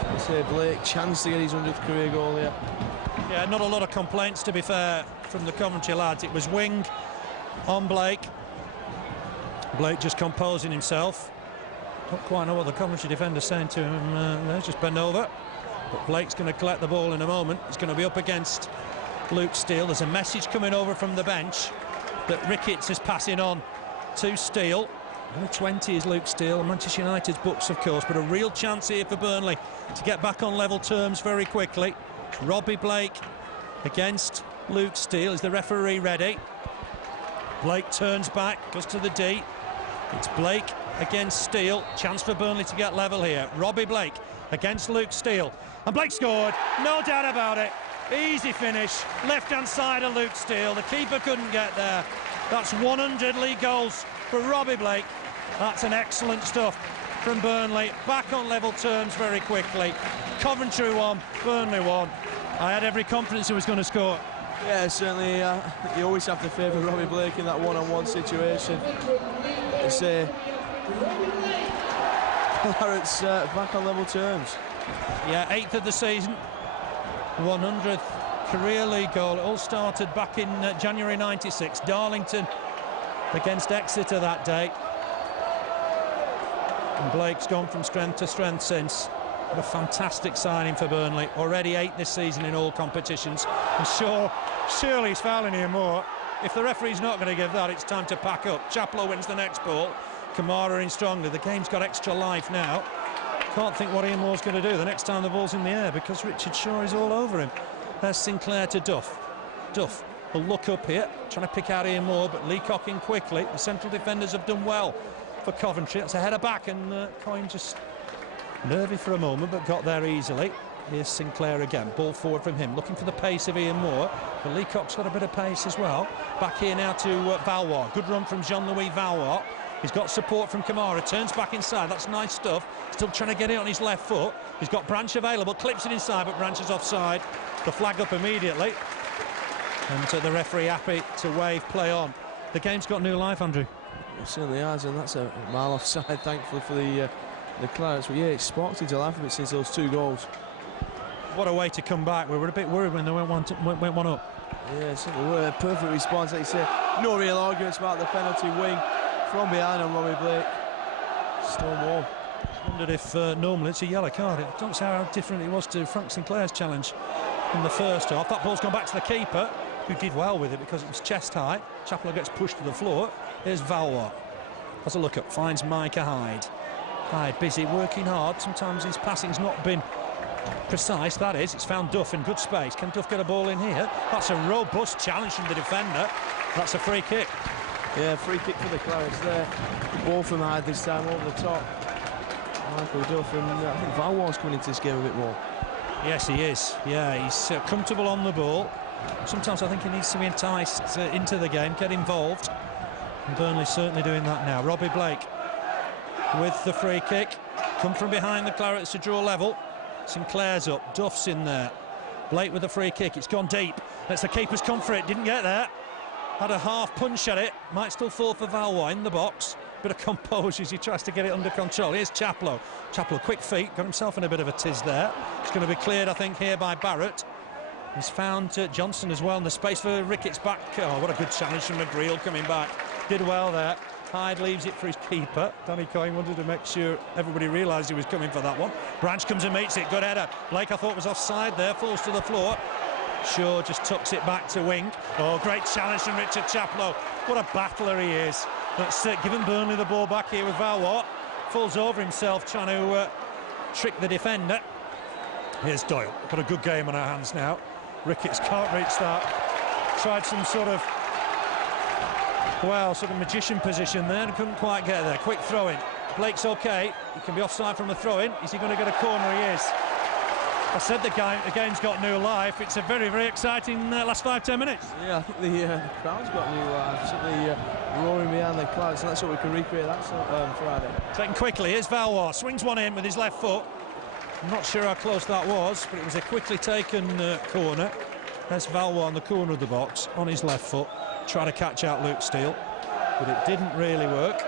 And say Blake, chance to get his 100th career goal here. Yeah, not a lot of complaints, to be fair, from the Coventry lads. It was Wing on Blake. Blake just composing himself. Don't quite know what the Coventry defender's saying to him. There's just bend over. But Blake's going to collect the ball in a moment. He's going to be up against Luke Steele. There's a message coming over from the bench that Ricketts is passing on to Steele. Number 20 is Luke Steele, Manchester United's books, of course, but a real chance here for Burnley to get back on level terms very quickly. Robbie Blake against Luke Steele. Is the referee ready? Blake turns back, goes to the D. It's Blake against Steele. Chance for Burnley to get level here. Robbie Blake against Luke Steele. And Blake scored, no doubt about it. Easy finish, left-hand side of Luke Steele. The keeper couldn't get there. That's 100 league goals for Robbie Blake. That's an excellent stuff from Burnley. Back on level terms very quickly. Coventry 1, Burnley 1. I had every confidence he was going to score. Yeah, certainly. You always have to favour Robbie Blake in that one-on-one situation. It's Barrett's back on level terms. Yeah, 8th of the season, 100th career league goal. It all started back in January '96. Darlington against Exeter that day. And Blake's gone from strength to strength since. What a fantastic signing for Burnley. Already 8 this season in all competitions. And surely he's fouling here more. If the referee's not going to give that, it's time to pack up. Chaplow wins the next ball. Kamara in strongly. The game's got extra life now. Can't think what Ian Moore's going to do the next time the ball's in the air, because Richard Shaw is all over him. There's Sinclair to Duff. Duff will look up here, trying to pick out Ian Moore, but Leacock in quickly. The central defenders have done well for Coventry. That's a header back, and Coyne just nervy for a moment, but got there easily. Here's Sinclair again. Ball forward from him, looking for the pace of Ian Moore. But Leacock's got a bit of pace as well. Back here now to Valois. Good run from Jean-Louis Valois. He's got support from Kamara, turns back inside, that's nice stuff. Still trying to get it on his left foot. He's got Branch available, clips it inside, but Branch is offside. The flag up immediately. And the referee happy to wave play on. The game's got new life, Andrew. It certainly has, and that's a mile offside, thankfully, for the Clarets. But yeah, it's sparked into life a bit since those 2 goals. What a way to come back. We were a bit worried when they went one up. Yeah, certainly were. A perfect response, like you say. No real arguments about the penalty wing. From behind on Robbie Blake. Stone wall. Wondered if normally it's a yellow card. I don't see how different it was to Frank Sinclair's challenge in the first half. That ball's gone back to the keeper, who did well with it because it was chest high. Chaplow gets pushed to the floor. Here's Valois. Has a look up, finds Micah Hyde. Hyde busy, working hard. Sometimes his passing's not been precise, that is. It's found Duff in good space. Can Duff get a ball in here? That's a robust challenge from the defender. That's a free kick. Yeah, free kick for the Clarets there. Ball from Hyde this time over the top. Michael Duff, and I think Valois coming into this game a bit more. Yes, he is. Yeah, he's comfortable on the ball. Sometimes I think he needs to be enticed into the game, get involved. And Burnley's certainly doing that now. Robbie Blake with the free kick. Come from behind the Clarets to draw level. Sinclair's up, Duff's in there. Blake with the free kick, it's gone deep. That's the keeper's come for it, didn't get there. Had a half punch at it, might still fall for Valois in the box. Bit of composure as he tries to get it under control. Here's Chaplow. Chaplow, quick feet, got himself in a bit of a tiz there. It's going to be cleared, I think, here by Barrett. He's found Johnson as well in the space for Ricketts back. Oh, what a good challenge from McGreal coming back. Did well there. Hyde leaves it for his keeper. Danny Coyne wanted to make sure everybody realised he was coming for that one. Branch comes and meets it, good header. Blake, I thought, was offside there, falls to the floor. Shaw just tucks it back to wing. Oh, great challenge from Richard Chaplow. What a battler he is. That's giving Burnley the ball back here with Valois. Falls over himself trying to trick the defender. Here's Doyle. Got a good game on our hands now. Ricketts can't reach that. Tried some sort of, well, sort of magician position there and couldn't quite get there. Quick throw-in. Blake's okay. He can be offside from the throw-in. Is he going to get a corner? He is. I said the game's got new life. It's a very, very exciting last 5-10 minutes. Yeah, I think the crowd's got new life. Certainly roaring behind the Clarets, and let's hope we can recreate that Friday. Taken quickly, here's Valois. Swings one in with his left foot. I'm not sure how close that was, but it was a quickly taken corner. There's Valois on the corner of the box, on his left foot. Trying to catch out Luke Steele, but it didn't really work.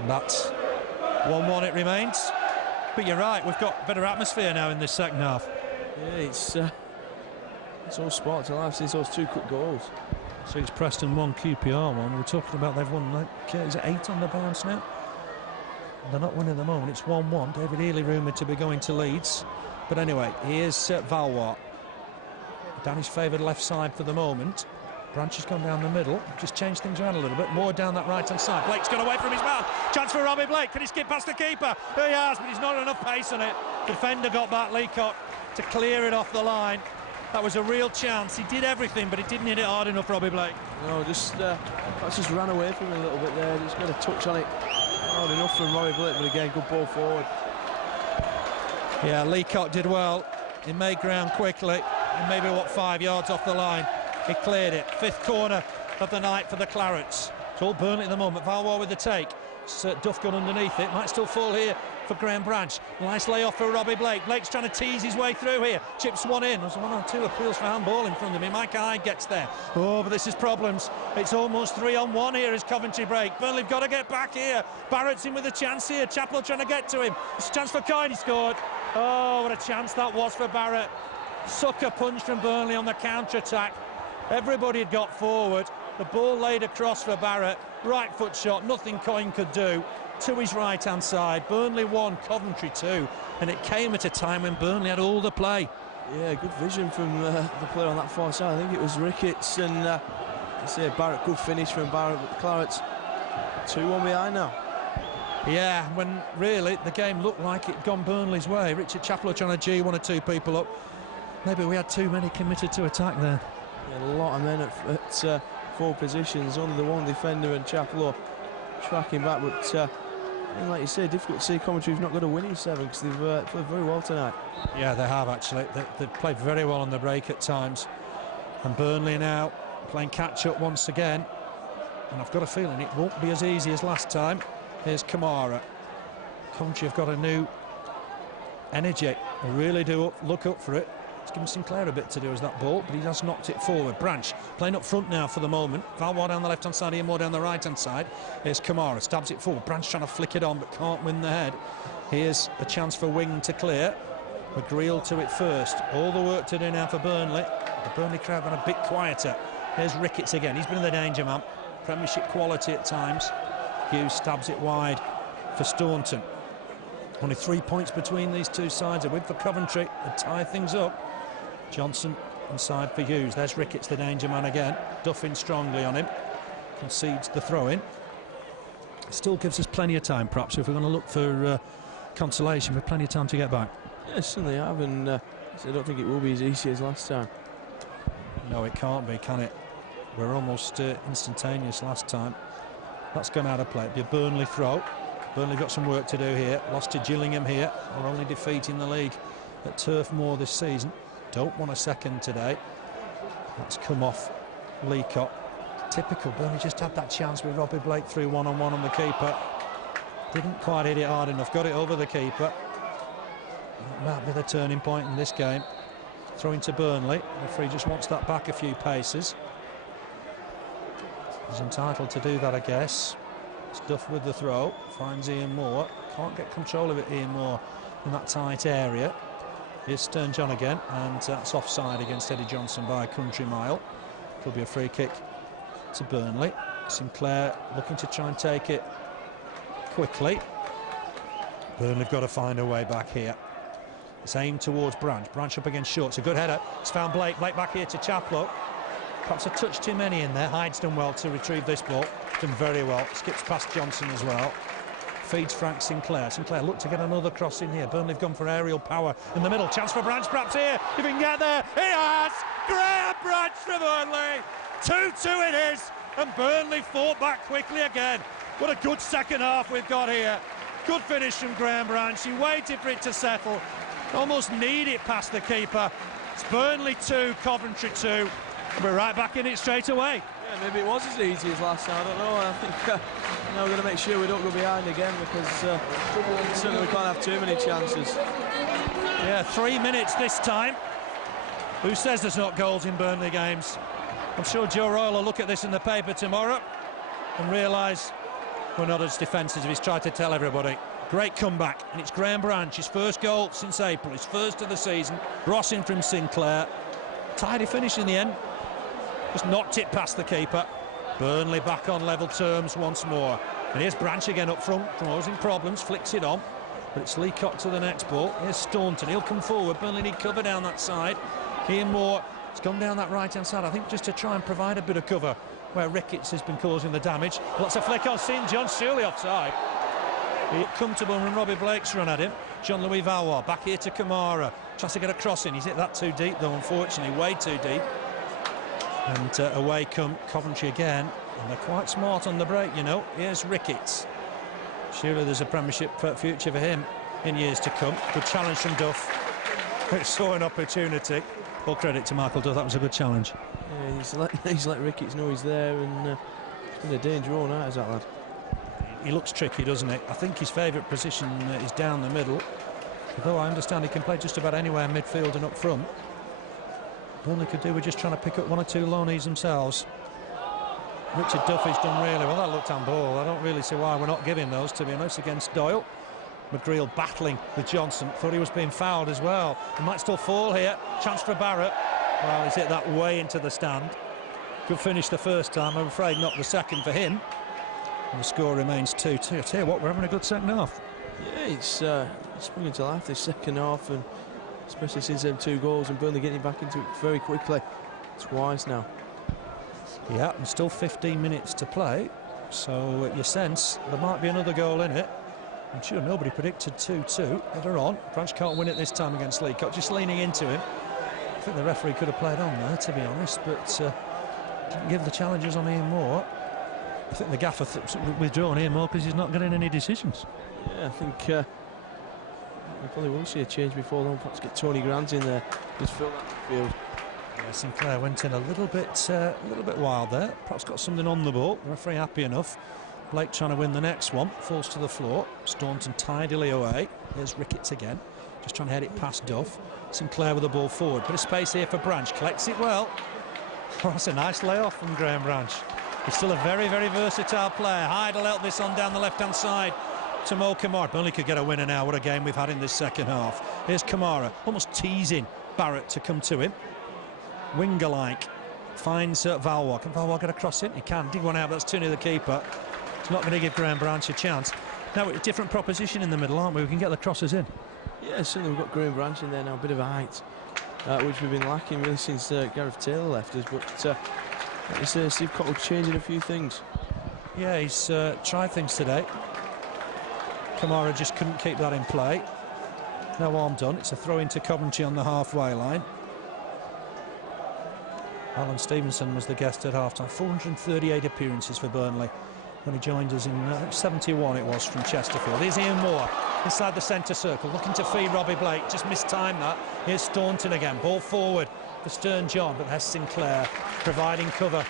And that's 1-1 it remains. But you're right, we've got better atmosphere now in this second half. Yeah, it's all sparked to life since those 2 quick goals. 6 Preston, 1 QPR 1. We're talking about they've won, like, is it 8 on the bounce now? They're not winning at the moment, it's 1-1. David Healy rumoured to be going to Leeds. But anyway, here's Valois. Down his favoured left side for the moment. Branch has gone down the middle, just changed things around a little bit. More down that right-hand side. Blake's gone away from his man. Chance for Robbie Blake. Can he skip past the keeper? He has, but he's not enough pace on it. Defender got that, Leacock, to clear it off the line. That was a real chance. He did everything, but he didn't hit it hard enough, Robbie Blake. No, just ran away from him a little bit there. Just got a touch on it. Hard enough from Robbie Blake, but again, good ball forward. Yeah, Leacock did well. He made ground quickly, and maybe, 5 yards off the line. He cleared it. 5th corner of the night for the Clarets. It's all Burnley at the moment. Valois with the take. Duff gone underneath it. Might still fall here for Graham Branch. Nice layoff for Robbie Blake. Blake's trying to tease his way through here. Chips one in. There's 1 or 2 appeals for handball in front of him. Micah Hyde gets there. Oh, but this is problems. It's almost 3-on-1 here as Coventry break. Burnley have got to get back here. Barrett's in with a chance here. Chaplow trying to get to him. It's a chance for Coyne. He scored. Oh, what a chance that was for Barrett. Sucker punch from Burnley on the counter-attack. Everybody had got forward. The ball laid across for Barrett. Right foot shot. Nothing Coyne could do. To his right-hand side. Burnley 1, Coventry 2. And it came at a time when Burnley had all the play. Yeah, good vision from the player on that far side. I think it was Ricketts, and you say Barrett, good finish from Barrett, but the Clarets 2-1 behind now. Yeah, when really the game looked like it'd gone Burnley's way. Richard Chaplow trying to G 1 or 2 people up. Maybe we had too many committed to attack there. Yeah, a lot of men at 4 positions, only the one defender, and Chaplow tracking back, but like you say, difficult to see Coventry's not got a winning 7 because they've played very well tonight. Yeah, they have actually. They've played very well on the break at times. And Burnley now playing catch-up once again. And I've got a feeling it won't be as easy as last time. Here's Kamara. Coventry have got a new energy. They really do look up for it. It's given Sinclair a bit to do as that ball, but he has knocked it forward. Branch playing up front now for the moment. Valois down the left-hand side, Ian Moore down the right-hand side. Here's Kamara, stabs it forward. Branch trying to flick it on, but can't win the head. Here's a chance for Wing to clear. McGreal to it first. All the work to do now for Burnley. The Burnley crowd gone a bit quieter. Here's Ricketts again. He's been in the danger man. Premiership quality at times. Hughes stabs it wide for Staunton. Only 3 points between these two sides. A win for Coventry and tie things up. Johnson inside for Hughes. There's Ricketts, the danger man again. Duff in strongly on him. Concedes the throw-in. Still gives us plenty of time, perhaps, if we're going to look for consolation. We've plenty of time to get back. Yes, certainly have, and I don't think it will be as easy as last time. No, it can't be, can it? We're almost instantaneous last time. That's gone out of play. It'll be a Burnley throw. Burnley got some work to do here. Lost to Gillingham here. We're only defeat in the league at Turf Moor this season. Don't want a second today. That's come off Leacock. Typical. Burnley just had that chance with Robbie Blake through 1-on-1 on the keeper. Didn't quite hit it hard enough. Got it over the keeper. That might be the turning point in this game. Throw into Burnley. The referee just wants that back a few paces. He's entitled to do that, I guess. Duff with the throw. Finds Ian Moore. Can't get control of it, Ian Moore, in that tight area. Here's Stern John again, and that's offside against Eddie Johnson by a country mile. Could be a free kick to Burnley. Sinclair looking to try and take it quickly. Burnley have got to find a way back here. It's aimed towards Branch. Branch up against Short. It's a good header. It's found Blake. Blake back here to Chaplow. Perhaps a touch too many in there. Hyde's done well to retrieve this ball. Done very well. Skips past Johnson as well. Feeds Frank Sinclair. Sinclair looked to get another cross in here. Burnley have gone for aerial power in the middle. Chance for Branch perhaps here. If he can get there. He has! Graham Branch for Burnley. 2-2 it is. And Burnley fought back quickly again. What a good second half we've got here. Good finish from Graham Branch. He waited for it to settle. Almost need it past the keeper. It's Burnley 2, Coventry 2. We're right back in it straight away. Yeah, maybe it was as easy as last time, I don't know. I think now we're going to make sure we don't go behind again, because certainly we can't have too many chances. Yeah, 3 minutes this time. Who says there's not goals in Burnley games? I'm sure Joe Royal will look at this in the paper tomorrow and realise we're not as defensive as he's tried to tell everybody. Great comeback, and it's Graham Branch, his first goal since April, his first of the season. Rossing from Sinclair. Tidy finish in the end. Just knocked it past the keeper. Burnley back on level terms once more. And here's Branch again up front, causing problems, flicks it on. But it's Leacock to the next ball. Here's Staunton, he'll come forward. Burnley need cover down that side. Ian Moore has gone down that right-hand side, I think just to try and provide a bit of cover where Ricketts has been causing the damage. Lots of flick on St John, surely offside. Comfortable when Robbie Blake's run at him. Jean-Louis Valois back here to Kamara. Tries to get a cross in. He's hit that too deep though, unfortunately, way too deep. And away come Coventry again. And they're quite smart on the break, you know. Here's Ricketts. Surely there's a Premiership future for him in years to come. Good challenge from Duff. It saw an opportunity. All credit to Michael Duff, that was a good challenge. Yeah, he's let Ricketts know he's there, and it's been a danger all night, is that lad? he looks tricky, doesn't he? I think his favourite position is down the middle, although I understand he can play just about anywhere midfield and up front. Burnley could do with just trying to pick up one or two loanees themselves. Richard Duffy's done really well. That looked on ball. I don't really see why we're not giving those, to be honest, against Doyle. McGreal battling with Johnson. Thought he was being fouled as well. He might still fall here. Chance for Barrett. Well, he's hit that way into the stand. Good finish the first time. I'm afraid not the second for him. And the score remains 2-2. I tell you what, we're having a good second half. Yeah, it's sprung into life this second half, and especially since them 2 goals, and Burnley getting back into it very quickly. Twice now. Yeah, and still 15 minutes to play. So you sense there might be another goal in it. I'm sure nobody predicted 2-2. Header on. Branch can't win it this time against Leacock. Just leaning into him. I think the referee could have played on there, to be honest, but didn't give the challengers on Ian Moore. I think the gaffer withdrawn Ian Moore because he's not getting any decisions. Yeah, I think we probably will see a change before long. Perhaps get Tony Grant in there. Just fill that field. Yeah, Sinclair went in a little bit wild there. Perhaps got something on the ball. Referee happy enough. Blake trying to win the next one. Falls to the floor. Staunton tidily away. There's Ricketts again. Just trying to head it past Duff. Sinclair with the ball forward. Bit of space here for Branch. Collects it well. Oh, that's a nice layoff from Graham Branch. He's still a very, very versatile player. Hyde will help this on down the left-hand side to Mo Kamara. Burnley could get a winner now. What a game we've had in this second half. Here's Kamara, almost teasing Barrett to come to him. Winger-like. Finds Valois. Can Valois get across it? He can. Dig one out, but that's too near the keeper. It's not going to give Graham Branch a chance. Now, a different proposition in the middle, aren't we? We can get the crosses in. Yeah, certainly we've got Graham Branch in there now, a bit of a height, which we've been lacking really since Gareth Taylor left us. But like you say, Steve Cotterill changing a few things. Yeah, he's tried things today. Kamara just couldn't keep that in play. No harm done. It's a throw into Coventry on the halfway line. Alan Stevenson was the guest at half-time. 438 appearances for Burnley when he joined us in 71 it was from Chesterfield. Here's Ian Moore inside the centre circle, looking to feed Robbie Blake. Just mistimed that. Here's Staunton again. Ball forward for Stern John, but there's Sinclair providing cover.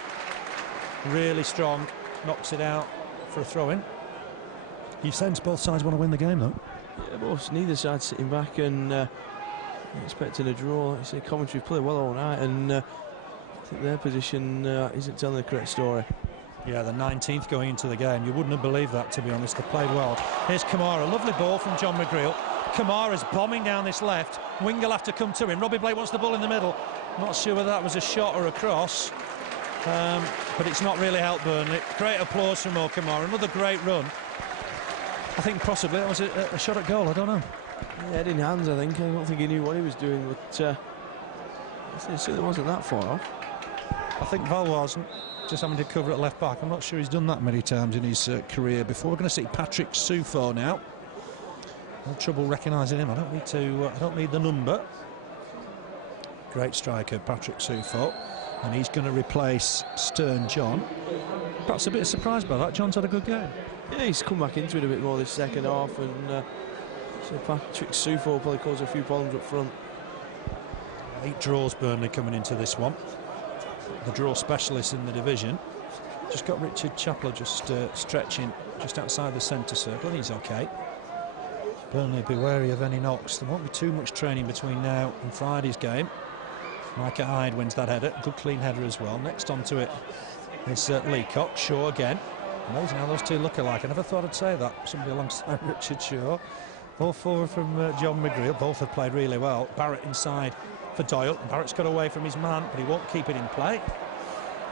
Really strong. Knocks it out for a throw-in. You sense both sides want to win the game, though. Yeah, both. Neither side sitting back and expecting a draw. Like you say, Coventry played well all night, and I think their position isn't telling the correct story. Yeah, the 19th going into the game. You wouldn't have believed that, to be honest. They played well. Here's Kamara. Lovely ball from John McGreal. Kamara's bombing down this left. Wing will have to come to him. Robbie Blake wants the ball in the middle. Not sure whether that was a shot or a cross. But it's not really helped Burnley. Great applause from Mo Kamara. Another great run. I think possibly that was a shot at goal. I don't know. Yeah, head in hands, I think. I don't think he knew what he was doing, but it certainly wasn't that far off. I think Valois just having to cover at left back. I'm not sure he's done that many times in his career before. We're going to see Patrick Sufo now. No trouble recognising him. I don't need the number. Great striker, Patrick Sufo, and he's going to replace Stern John. Perhaps a bit surprised by that. John's had a good game. Yeah, he's come back into it a bit more this second half, and so Patrick Sufo probably caused a few problems up front. 8 draws Burnley coming into this one. The draw specialist in the division. Just got Richard Chapler just stretching just outside the centre circle, and he's okay. Burnley be wary of any knocks. There won't be too much training between now and Friday's game. Micah Hyde wins that header. Good clean header as well. Next onto it is Leacock. Shaw again. Amazing how those two look alike. I never thought I'd say that. Somebody alongside Richard Shaw. Ball forward from John McGreal. Both have played really well. Barrett inside for Doyle. Barrett's got away from his man, but he won't keep it in play.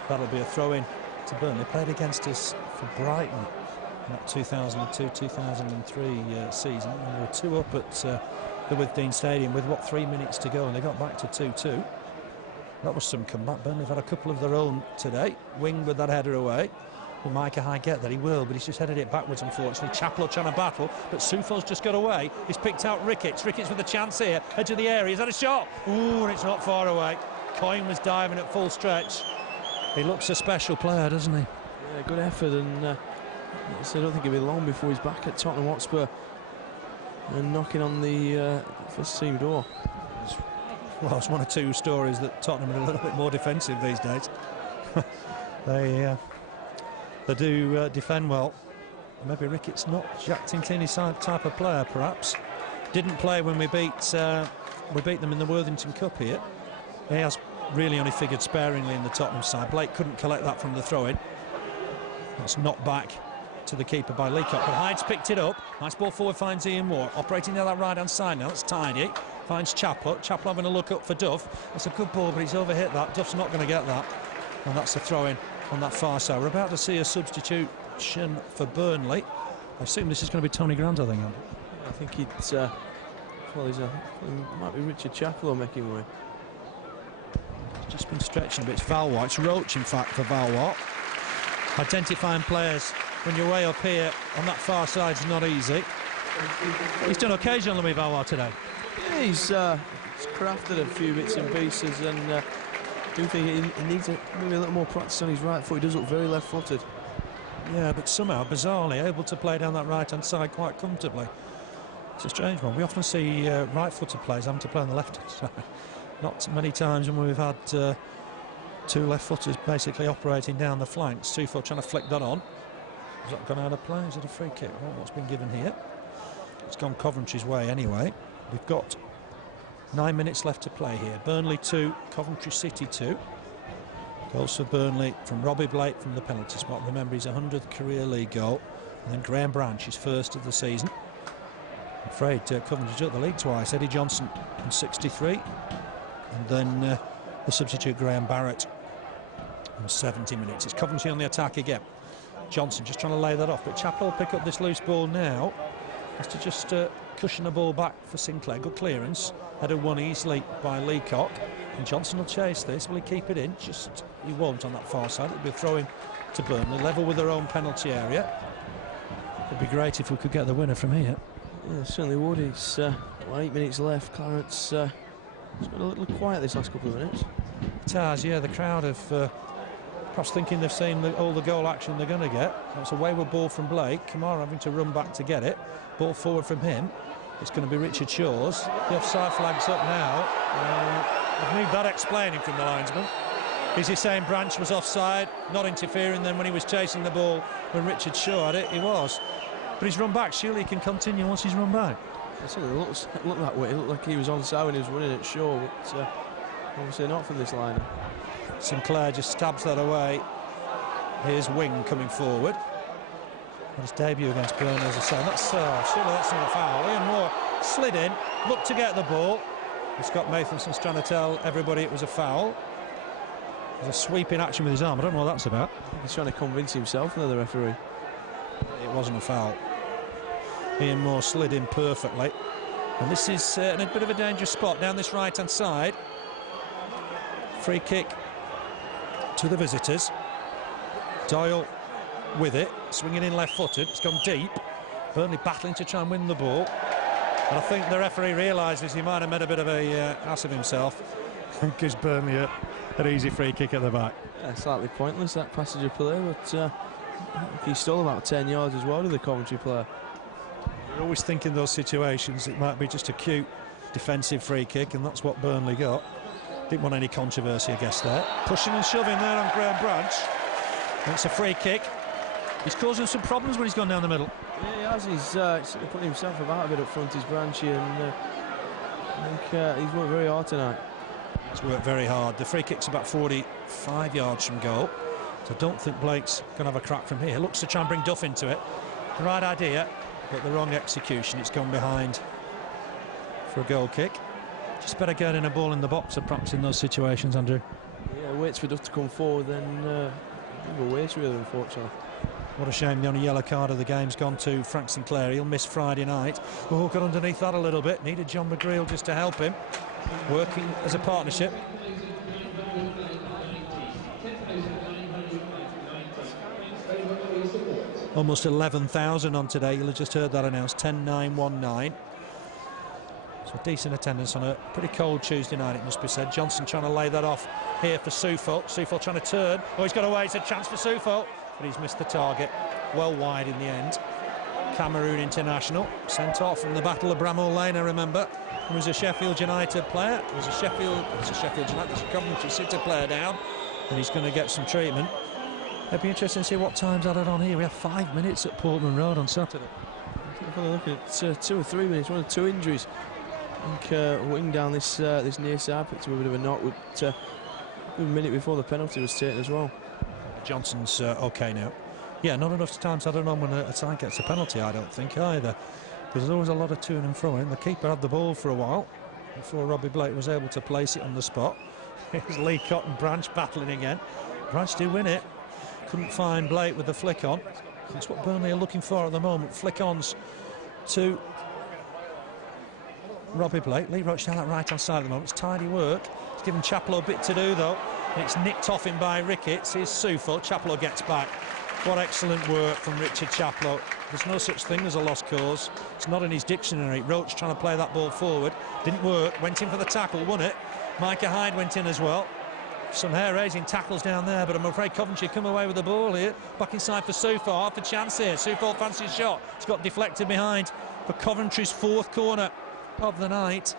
That'll be a throw-in to Burnley. Played against us for Brighton in that 2002-2003 season. And they were 2 up at the Withdean Stadium with, 3 minutes to go, and they got back to 2-2. That was some comeback. Burnley have had a couple of their own today. Wing with that header away. Will Micah Hyde get that? He will, but he's just headed it backwards, unfortunately. Chaplow trying to battle, but Sufo's just got away. He's picked out Ricketts. Ricketts with a chance here. Edge of the area. He's had a shot. Ooh, and it's not far away. Coyne was diving at full stretch. He looks a special player, doesn't he? Yeah, good effort, and I don't think it'll be long before he's back at Tottenham Hotspur and knocking on the first team door. Well, it's one or two stories that Tottenham are a little bit more defensive these days. They do defend well. Maybe Rickett's not Jack Tintini's type of player, perhaps. Didn't play when we beat them in the Worthington Cup here. He has really only figured sparingly in the Tottenham side. Blake couldn't collect that from the throw-in. That's knocked back to the keeper by Leacock, but Hyde's picked it up. Nice ball forward, finds Ian Moore, operating down that right-hand side now. That's tidy. Finds Chappell. Chappell having a look up for Duff. That's a good ball, but he's overhit that. Duff's not going to get that. And that's the throw-in on that far side. We're about to see a substitution for Burnley. I assume this is going to be Tony Grant, I think. I think it's, well, it might be Richard Chappell making way. He's just been stretching a bit. It's Valois. It's Roach, in fact, for Valois. Identifying players when you're way up here on that far side is not easy. He's done occasionally with Valois today. Yeah, he's crafted a few bits and pieces, and I do think he needs maybe a little more practice on his right foot. He does look very left-footed. Yeah, but somehow, bizarrely, able to play down that right-hand side quite comfortably. It's a strange one. We often see right-footed players having to play on the left-hand side. Not many times when we've had two left-footers basically operating down the flanks. Soufal trying to flick that on. Has that gone out of play? Is it a free kick? Oh, what's been given here? It's gone Coventry's way anyway. We've got 9 minutes left to play here. Burnley 2, Coventry City 2. Goals for Burnley from Robbie Blake from the penalty spot. Remember, his 100th career league goal. And then Graham Branch, his first of the season. I'm afraid Coventry took the league twice. Eddie Johnson in 63. And then the substitute Graham Barrett in 70 minutes. It's Coventry on the attack again. Johnson just trying to lay that off, but Chappell will pick up this loose ball now. Has to just cushion the ball back for Sinclair. Good clearance. Header won easily by Leacock. And Johnson will chase this. Will he keep it in? Just he won't on that far side. It'll be a throw-in to Burnley, level with their own penalty area. It'd be great if we could get the winner from here. Yeah, certainly would. It's 8 minutes left. Clarence it's been a little quiet this last couple of minutes. It has, yeah. The crowd have perhaps thinking they've seen all the goal action they're going to get. It's a wayward ball from Blake. Kamara having to run back to get it. Ball forward from him. It's going to be Richard Shaw's. The offside flag's up now. I need that explaining from the linesman. Is he saying Branch was offside, not interfering? Then when he was chasing the ball, when Richard Shaw had it, he was. But he's run back. Surely he can continue once he's run back. It looked that way. It looked like he was onside when he was running at Shaw, but obviously not from this line. Sinclair just stabs that away. Here's Wing coming forward. His debut against Burnley, as I say. Surely that's not a foul. Ian Moore slid in, looked to get the ball. And Scott Mathieson's trying to tell everybody it was a foul. There's a sweeping action with his arm. I don't know what that's about. He's trying to convince himself, the referee. It wasn't a foul. Ian Moore slid in perfectly. And this is in a bit of a dangerous spot down this right-hand side. Free kick to the visitors. Doyle with it, swinging in left-footed. It's gone deep. Burnley battling to try and win the ball. And I think the referee realises he might have made a bit of a ass of himself and gives Burnley an easy free kick at the back. Yeah, slightly pointless, that passage of play, but he stole about 10 yards as well to the Coventry player. You're always thinking those situations, it might be just a cute defensive free kick, and that's what Burnley got. Didn't want any controversy, I guess, there. Pushing and shoving there on Graham Branch. And it's a free kick. He's causing some problems when he's gone down the middle. Yeah, he has. He's putting himself about a bit up front, his Branchy, and I think he's worked very hard tonight. He's worked very hard. The free kick's about 45 yards from goal. So I don't think Blake's going to have a crack from here. Looks to try and bring Duff into it. The right idea, but the wrong execution. It's gone behind for a goal kick. Just better getting a ball in the box, perhaps, in those situations, Andrew. Yeah, waits for Duff to come forward, then waits really, unfortunately. What a shame the only yellow card of the game's gone to Frank Sinclair. He'll miss Friday night. Oh, got underneath that a little bit. Needed John McGreal just to help him. Working as a partnership. Almost 11,000 on today. You'll have just heard that announced. 10,919. So decent attendance on a pretty cold Tuesday night, it must be said. Johnson trying to lay that off here for Soufal. Soufal trying to turn. Oh, he's got away. It's a chance for Soufal, but he's missed the target. Well wide in the end. Cameroon international, sent off from the Battle of Bramall Lane, I remember. He was a Sheffield United player. He was a Sheffield United, there's a Coventry City player down, and he's going to get some treatment. It'd be interesting to see what time's added on here. We have 5 minutes at Portman Road on Saturday. If I look at 2 or 3 minutes, one of 2 injuries. I think wing down this near side picked up a bit of a knock with a minute before the penalty was taken as well. Johnson's OK now. Yeah, not enough time's added on when a side gets a penalty, I don't think, either. Because there's always a lot of to and fro in. The keeper had the ball for a while before Robbie Blake was able to place it on the spot. It was Leacock and Branch battling again. Branch do win it. Couldn't find Blake with the flick on. That's what Burnley are looking for at the moment. Flick-ons to Robbie Blake. Lee Roach down that right-hand side at the moment. It's tidy work. It's given Chaplow a bit to do, though. And it's nicked off him by Ricketts. Here's Sufo. Chaplow gets back. What excellent work from Richard Chaplow. There's no such thing as a lost cause. It's not in his dictionary. Roach trying to play that ball forward. Didn't work. Went in for the tackle. Won it. Micah Hyde went in as well. Some hair-raising tackles down there, but I'm afraid Coventry come away with the ball here. Back inside for Sufo. Half a chance here. Sufo fancies shot. It's got deflected behind for Coventry's 4th corner of the night.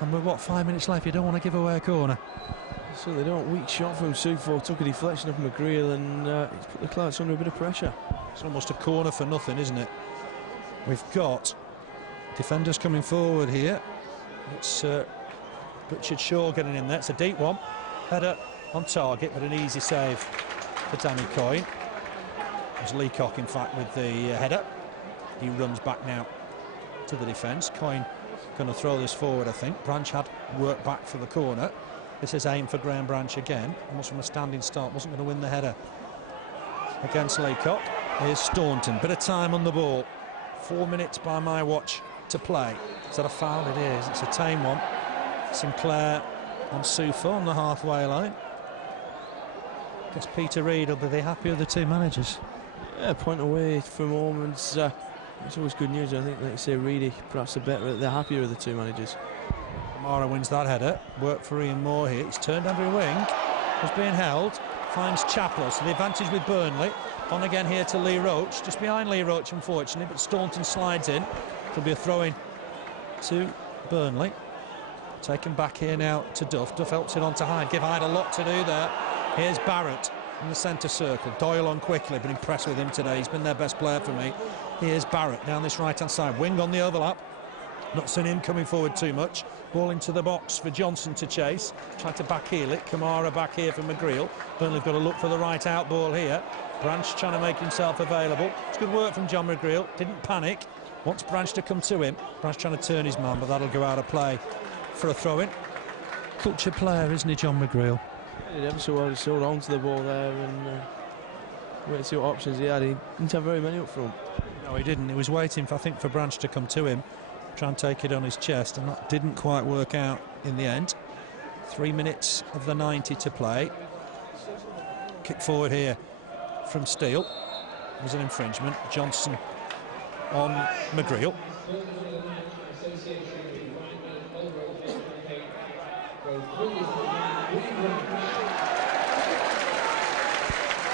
And with, what, 5 minutes left, you don't want to give away a corner. So they don't. Weak shot from Sufo, took a deflection off McGreal, and it's put the Clarks under a bit of pressure. It's almost a corner for nothing, isn't it? We've got defenders coming forward here. It's Richard Shaw getting in there. It's a deep one. Header on target, but an easy save for Danny Coyne. It was Leacock, in fact, with the header. He runs back now to the defence. Coyne going to throw this forward, I think. Branch had work back for the corner. This is aim for Graham Branch again. Almost from a standing start. Wasn't going to win the header against Leacock. Here's Staunton. Bit of time on the ball. 4 minutes by my watch to play. Is that a foul? It is. It's a tame one. Sinclair on Sufo on the halfway line. I guess Peter Reid will be the happier of the two managers. Yeah, point away from home, and it's always good news. I think, like you say, Reedy perhaps the happier of the two managers. Kamara wins that header. Work for Ian Moore here. He's turned under a wing. Was being held. Finds Chaplow. So the advantage with Burnley. On again here to Lee Roach. Just behind Lee Roach, unfortunately, but Staunton slides in. It'll be a throw-in to Burnley. Taken back here now to Duff. Duff helps it on to Hyde. Give Hyde a lot to do there. Here's Barrett in the centre circle. Doyle on quickly, but impressed with him today. He's been their best player for me. Here's Barrett down this right-hand side. Wing on the overlap. Not seen him coming forward too much. Ball into the box for Johnson to chase. Tried to backheel it. Kamara back here for McGreal. Burnley've got to look for the right out ball here. Branch trying to make himself available. It's good work from John McGreal. Didn't panic. Wants Branch to come to him. Branch trying to turn his man, but that'll go out of play for a throw-in. Culture player, isn't he, John McGreal? He did ever so well. He sold on to the ball there and wait to see what options he had. He didn't have very many up front. No, he didn't. He was waiting, I think, for Branch to come to him, try and take it on his chest, and that didn't quite work out in the end. 3 minutes of the 90 to play. Kick forward here from Steele. It was an infringement. Johnson on McGreal.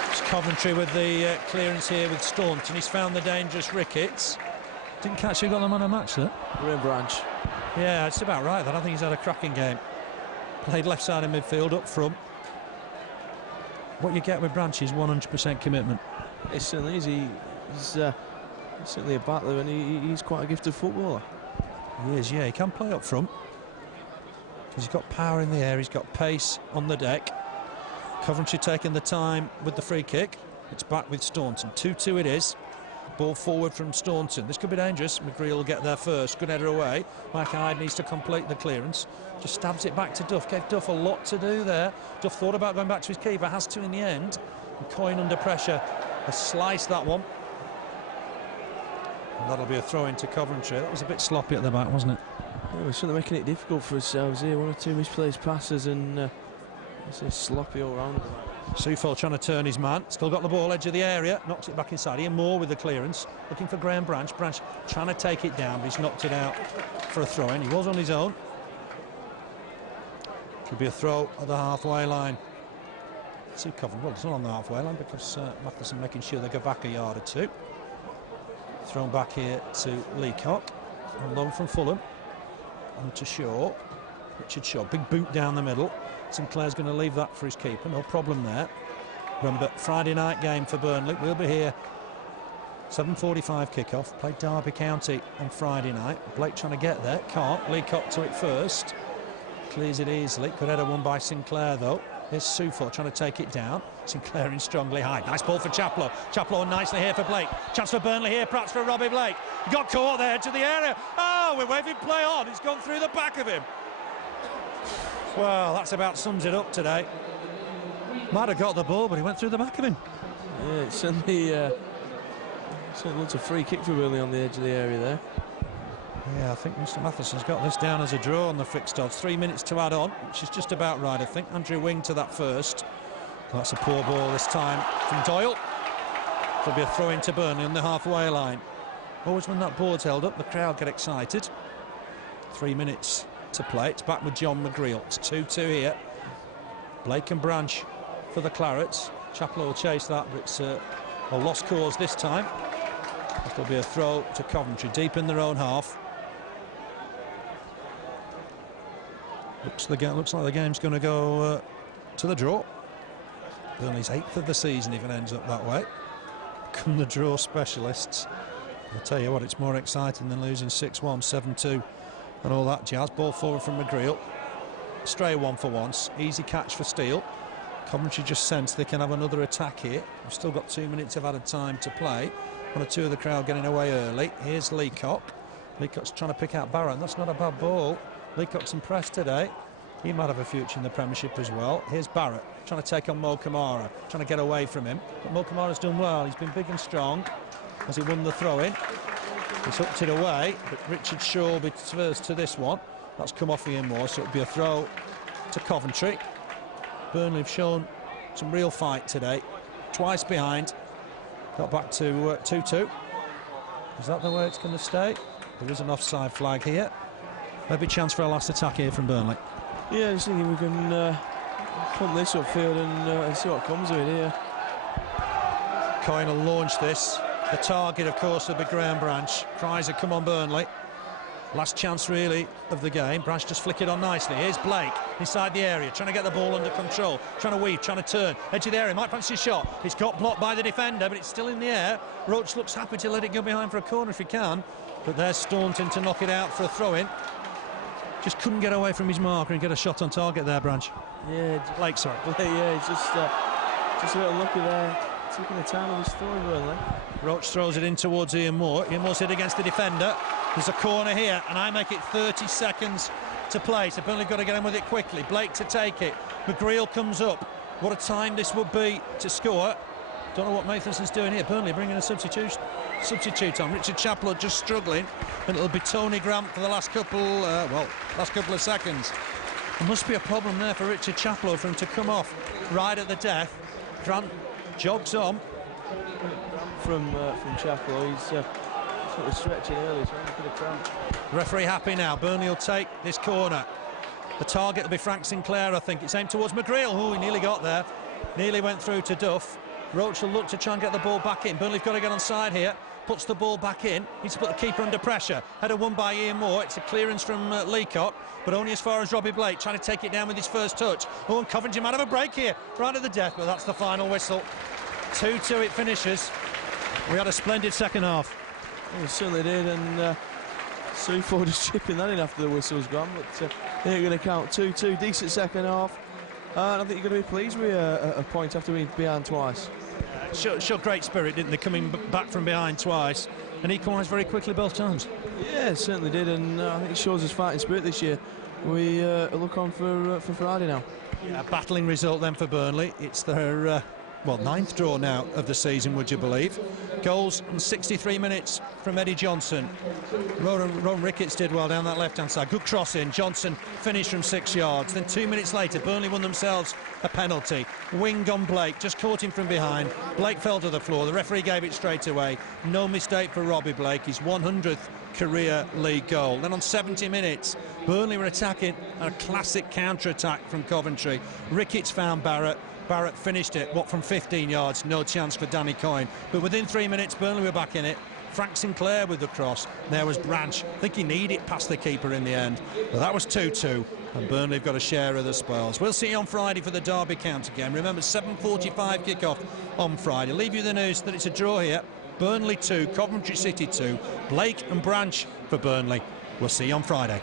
It's Coventry with the clearance here with Staunton. He's found the dangerous Ricketts. Didn't catch who got them on a match there. Graham Branch. Yeah, it's about right. I don't think he's had a cracking game. Played left side in midfield, up front. What you get with Branch is 100% commitment. It certainly is. He's certainly a battler, and he's quite a gifted footballer. He is, yeah. He can play up front. He's got power in the air. He's got pace on the deck. Coventry taking the time with the free kick. It's back with Staunton. 2-2 it is. Ball forward from Staunton. This could be dangerous. McGreal will get there first. Good header away. Mike Hyde needs to complete the clearance. Just stabs it back to Duff. Gave Duff a lot to do there. Duff thought about going back to his keeper. Has to in the end. And Coyne under pressure has sliced that one. And that'll be a throw into Coventry. That was a bit sloppy at the back, wasn't it? Yeah, we're certainly making it difficult for ourselves here. 1 or 2 misplaced passes and it's sloppy all round. Sufo trying to turn his man. Still got the ball, edge of the area. Knocks it back inside. Ian Moore with the clearance. Looking for Graham Branch. Branch trying to take it down, but he's knocked it out for a throw-in. He was on his own. Could be a throw at the halfway line. See Coventry. Well, it's not on the halfway line because Mathieson making sure they go back a yard or two. Thrown back here to Leacock. On loan from Fulham. On to Shaw. Richard Shaw. Big boot down the middle. Sinclair's going to leave that for his keeper. No problem there. Remember, Friday night game for Burnley. We'll be here 7:45 kick-off. Played Derby County on Friday night. Blake trying to get there, can't. Leacock to it first, clears it easily. Good header won by Sinclair though. Here's Sufo trying to take it down. Sinclair in strongly high. Nice ball for Chaplow. Chaplow nicely here for Blake. Chance for Burnley here, perhaps for Robbie Blake. He got caught there to the area. Oh, we're waving play on. It's gone through the back of him. Well, that's about sums it up today. Might have got the ball, but he went through the back of him. Yeah, it certainly looked a free kick for Burnley on the edge of the area there. Yeah, I think Mr. Mathieson's got this down as a draw on the fixed odds. 3 minutes to add on, which is just about right, I think. Andrew Wing to that first. That's a poor ball this time from Doyle. There'll be a throw into Burnley on the halfway line. Always when that board's held up, the crowd get excited. 3 minutes to play. It's back with John McGreal. It's 2-2 here. Blake and Branch for the Clarets. Chaplow will chase that, but it's a lost cause this time. There'll be a throw to Coventry, deep in their own half. Looks like the game's going to go to the draw. Burnley's 8th of the season if it ends up that way. Come the draw specialists. I'll tell you what, it's more exciting than losing 6-1, 7-2 and all that jazz. Ball forward from McGreal. Stray one for once. Easy catch for Steele. Coventry just sense they can have another attack here. We've still got 2 minutes of added time to play. One or two of the crowd getting away early. Here's Leacock. Leacock's trying to pick out Barrett, and that's not a bad ball. Leacock's impressed today. He might have a future in the Premiership as well. Here's Barrett trying to take on Mo Kamara, trying to get away from him. But Mo Kamara's done well. He's been big and strong as he won the throw-in. He's hooked it away, but Richard Shaw will be first to this one. That's come off Ian Moore, so it'll be a throw to Coventry. Burnley have shown some real fight today. Twice behind. Got back to 2-2. Is that the way it's going to stay? There is an offside flag here. Maybe a chance for a last attack here from Burnley. Yeah, just thinking we can punt this upfield and see what comes of it here. Coyne will launch this. The target, of course, will be Graham Branch. Cries have come on Burnley. Last chance, really, of the game. Branch just flick it on nicely. Here's Blake inside the area, trying to get the ball under control, trying to weave, trying to turn. Edge of the area, might fancy a shot. It's got blocked by the defender, but it's still in the air. Roach looks happy to let it go behind for a corner if he can, but there's Staunton to knock it out for a throw-in. Just couldn't get away from his marker and get a shot on target there, Branch. Yeah, Blake, sorry. Yeah, it's just a little lucky there, taking the time of his throw, Burnley. Roach throws it in towards Ian Moore. Ian Moore's hit against the defender. There's a corner here, and I make it 30 seconds to play, so Burnley got to get in with it quickly. Blake to take it. McGreal comes up. What a time this would be to score. Don't know what Mathieson's doing here. Burnley bringing a substitute on. Richard Chaplow just struggling, and it'll be Tony Grant for the last couple of seconds. There must be a problem there for Richard Chaplow for him to come off right at the death. Grant jogs on. From Chaplow, he's sort of stretching early, so I'm going to cramp. Referee happy now. Burnley will take this corner. The target will be Frank Sinclair, I think. It's aimed towards McGreal. Oh, he nearly got there. Nearly went through to Duff. Roach will look to try and get the ball back in. Burnley've got to get on side here. Puts the ball back in. Needs to put the keeper under pressure. Header won by Ian Moore. It's a clearance from Leacock, but only as far as Robbie Blake, trying to take it down with his first touch. Oh, and Coventry might have a break here, right at the death, but that's the final whistle. 2-2 it finishes. We had a splendid second half. Yeah, we certainly did, and Sufo just chipping that in after the whistle's gone, but they're going to count 2-2. Decent second half, and I think you're going to be pleased with a point after being behind twice. Showed great spirit, didn't they, coming back from behind twice, and equalised very quickly both times. Yeah, it certainly did, and I think it shows us fighting spirit this year. We look on for Friday now. Yeah, battling result then for Burnley. It's their ninth draw now of the season, would you believe? Goals in 63 minutes from Eddie Johnson. Ron Ricketts did well down that left-hand side. Good cross in. Johnson finished from 6 yards. Then 2 minutes later, Burnley won themselves a penalty. Wing on Blake, just caught him from behind. Blake fell to the floor. The referee gave it straight away. No mistake for Robbie Blake. His 100th career league goal. Then on 70 minutes, Burnley were attacking a classic counter-attack from Coventry. Ricketts found Barrett. Barrett finished it, from 15 yards, no chance for Danny Coyne. But within 3 minutes, Burnley were back in it. Frank Sinclair with the cross. There was Branch. I think he needed it past the keeper in the end. But that was 2-2, and Burnley have got a share of the spoils. We'll see you on Friday for the Derby count again. Remember, 7:45 kick-off on Friday. Leave you the news that it's a draw here. Burnley 2, Coventry City 2. Blake and Branch for Burnley. We'll see you on Friday.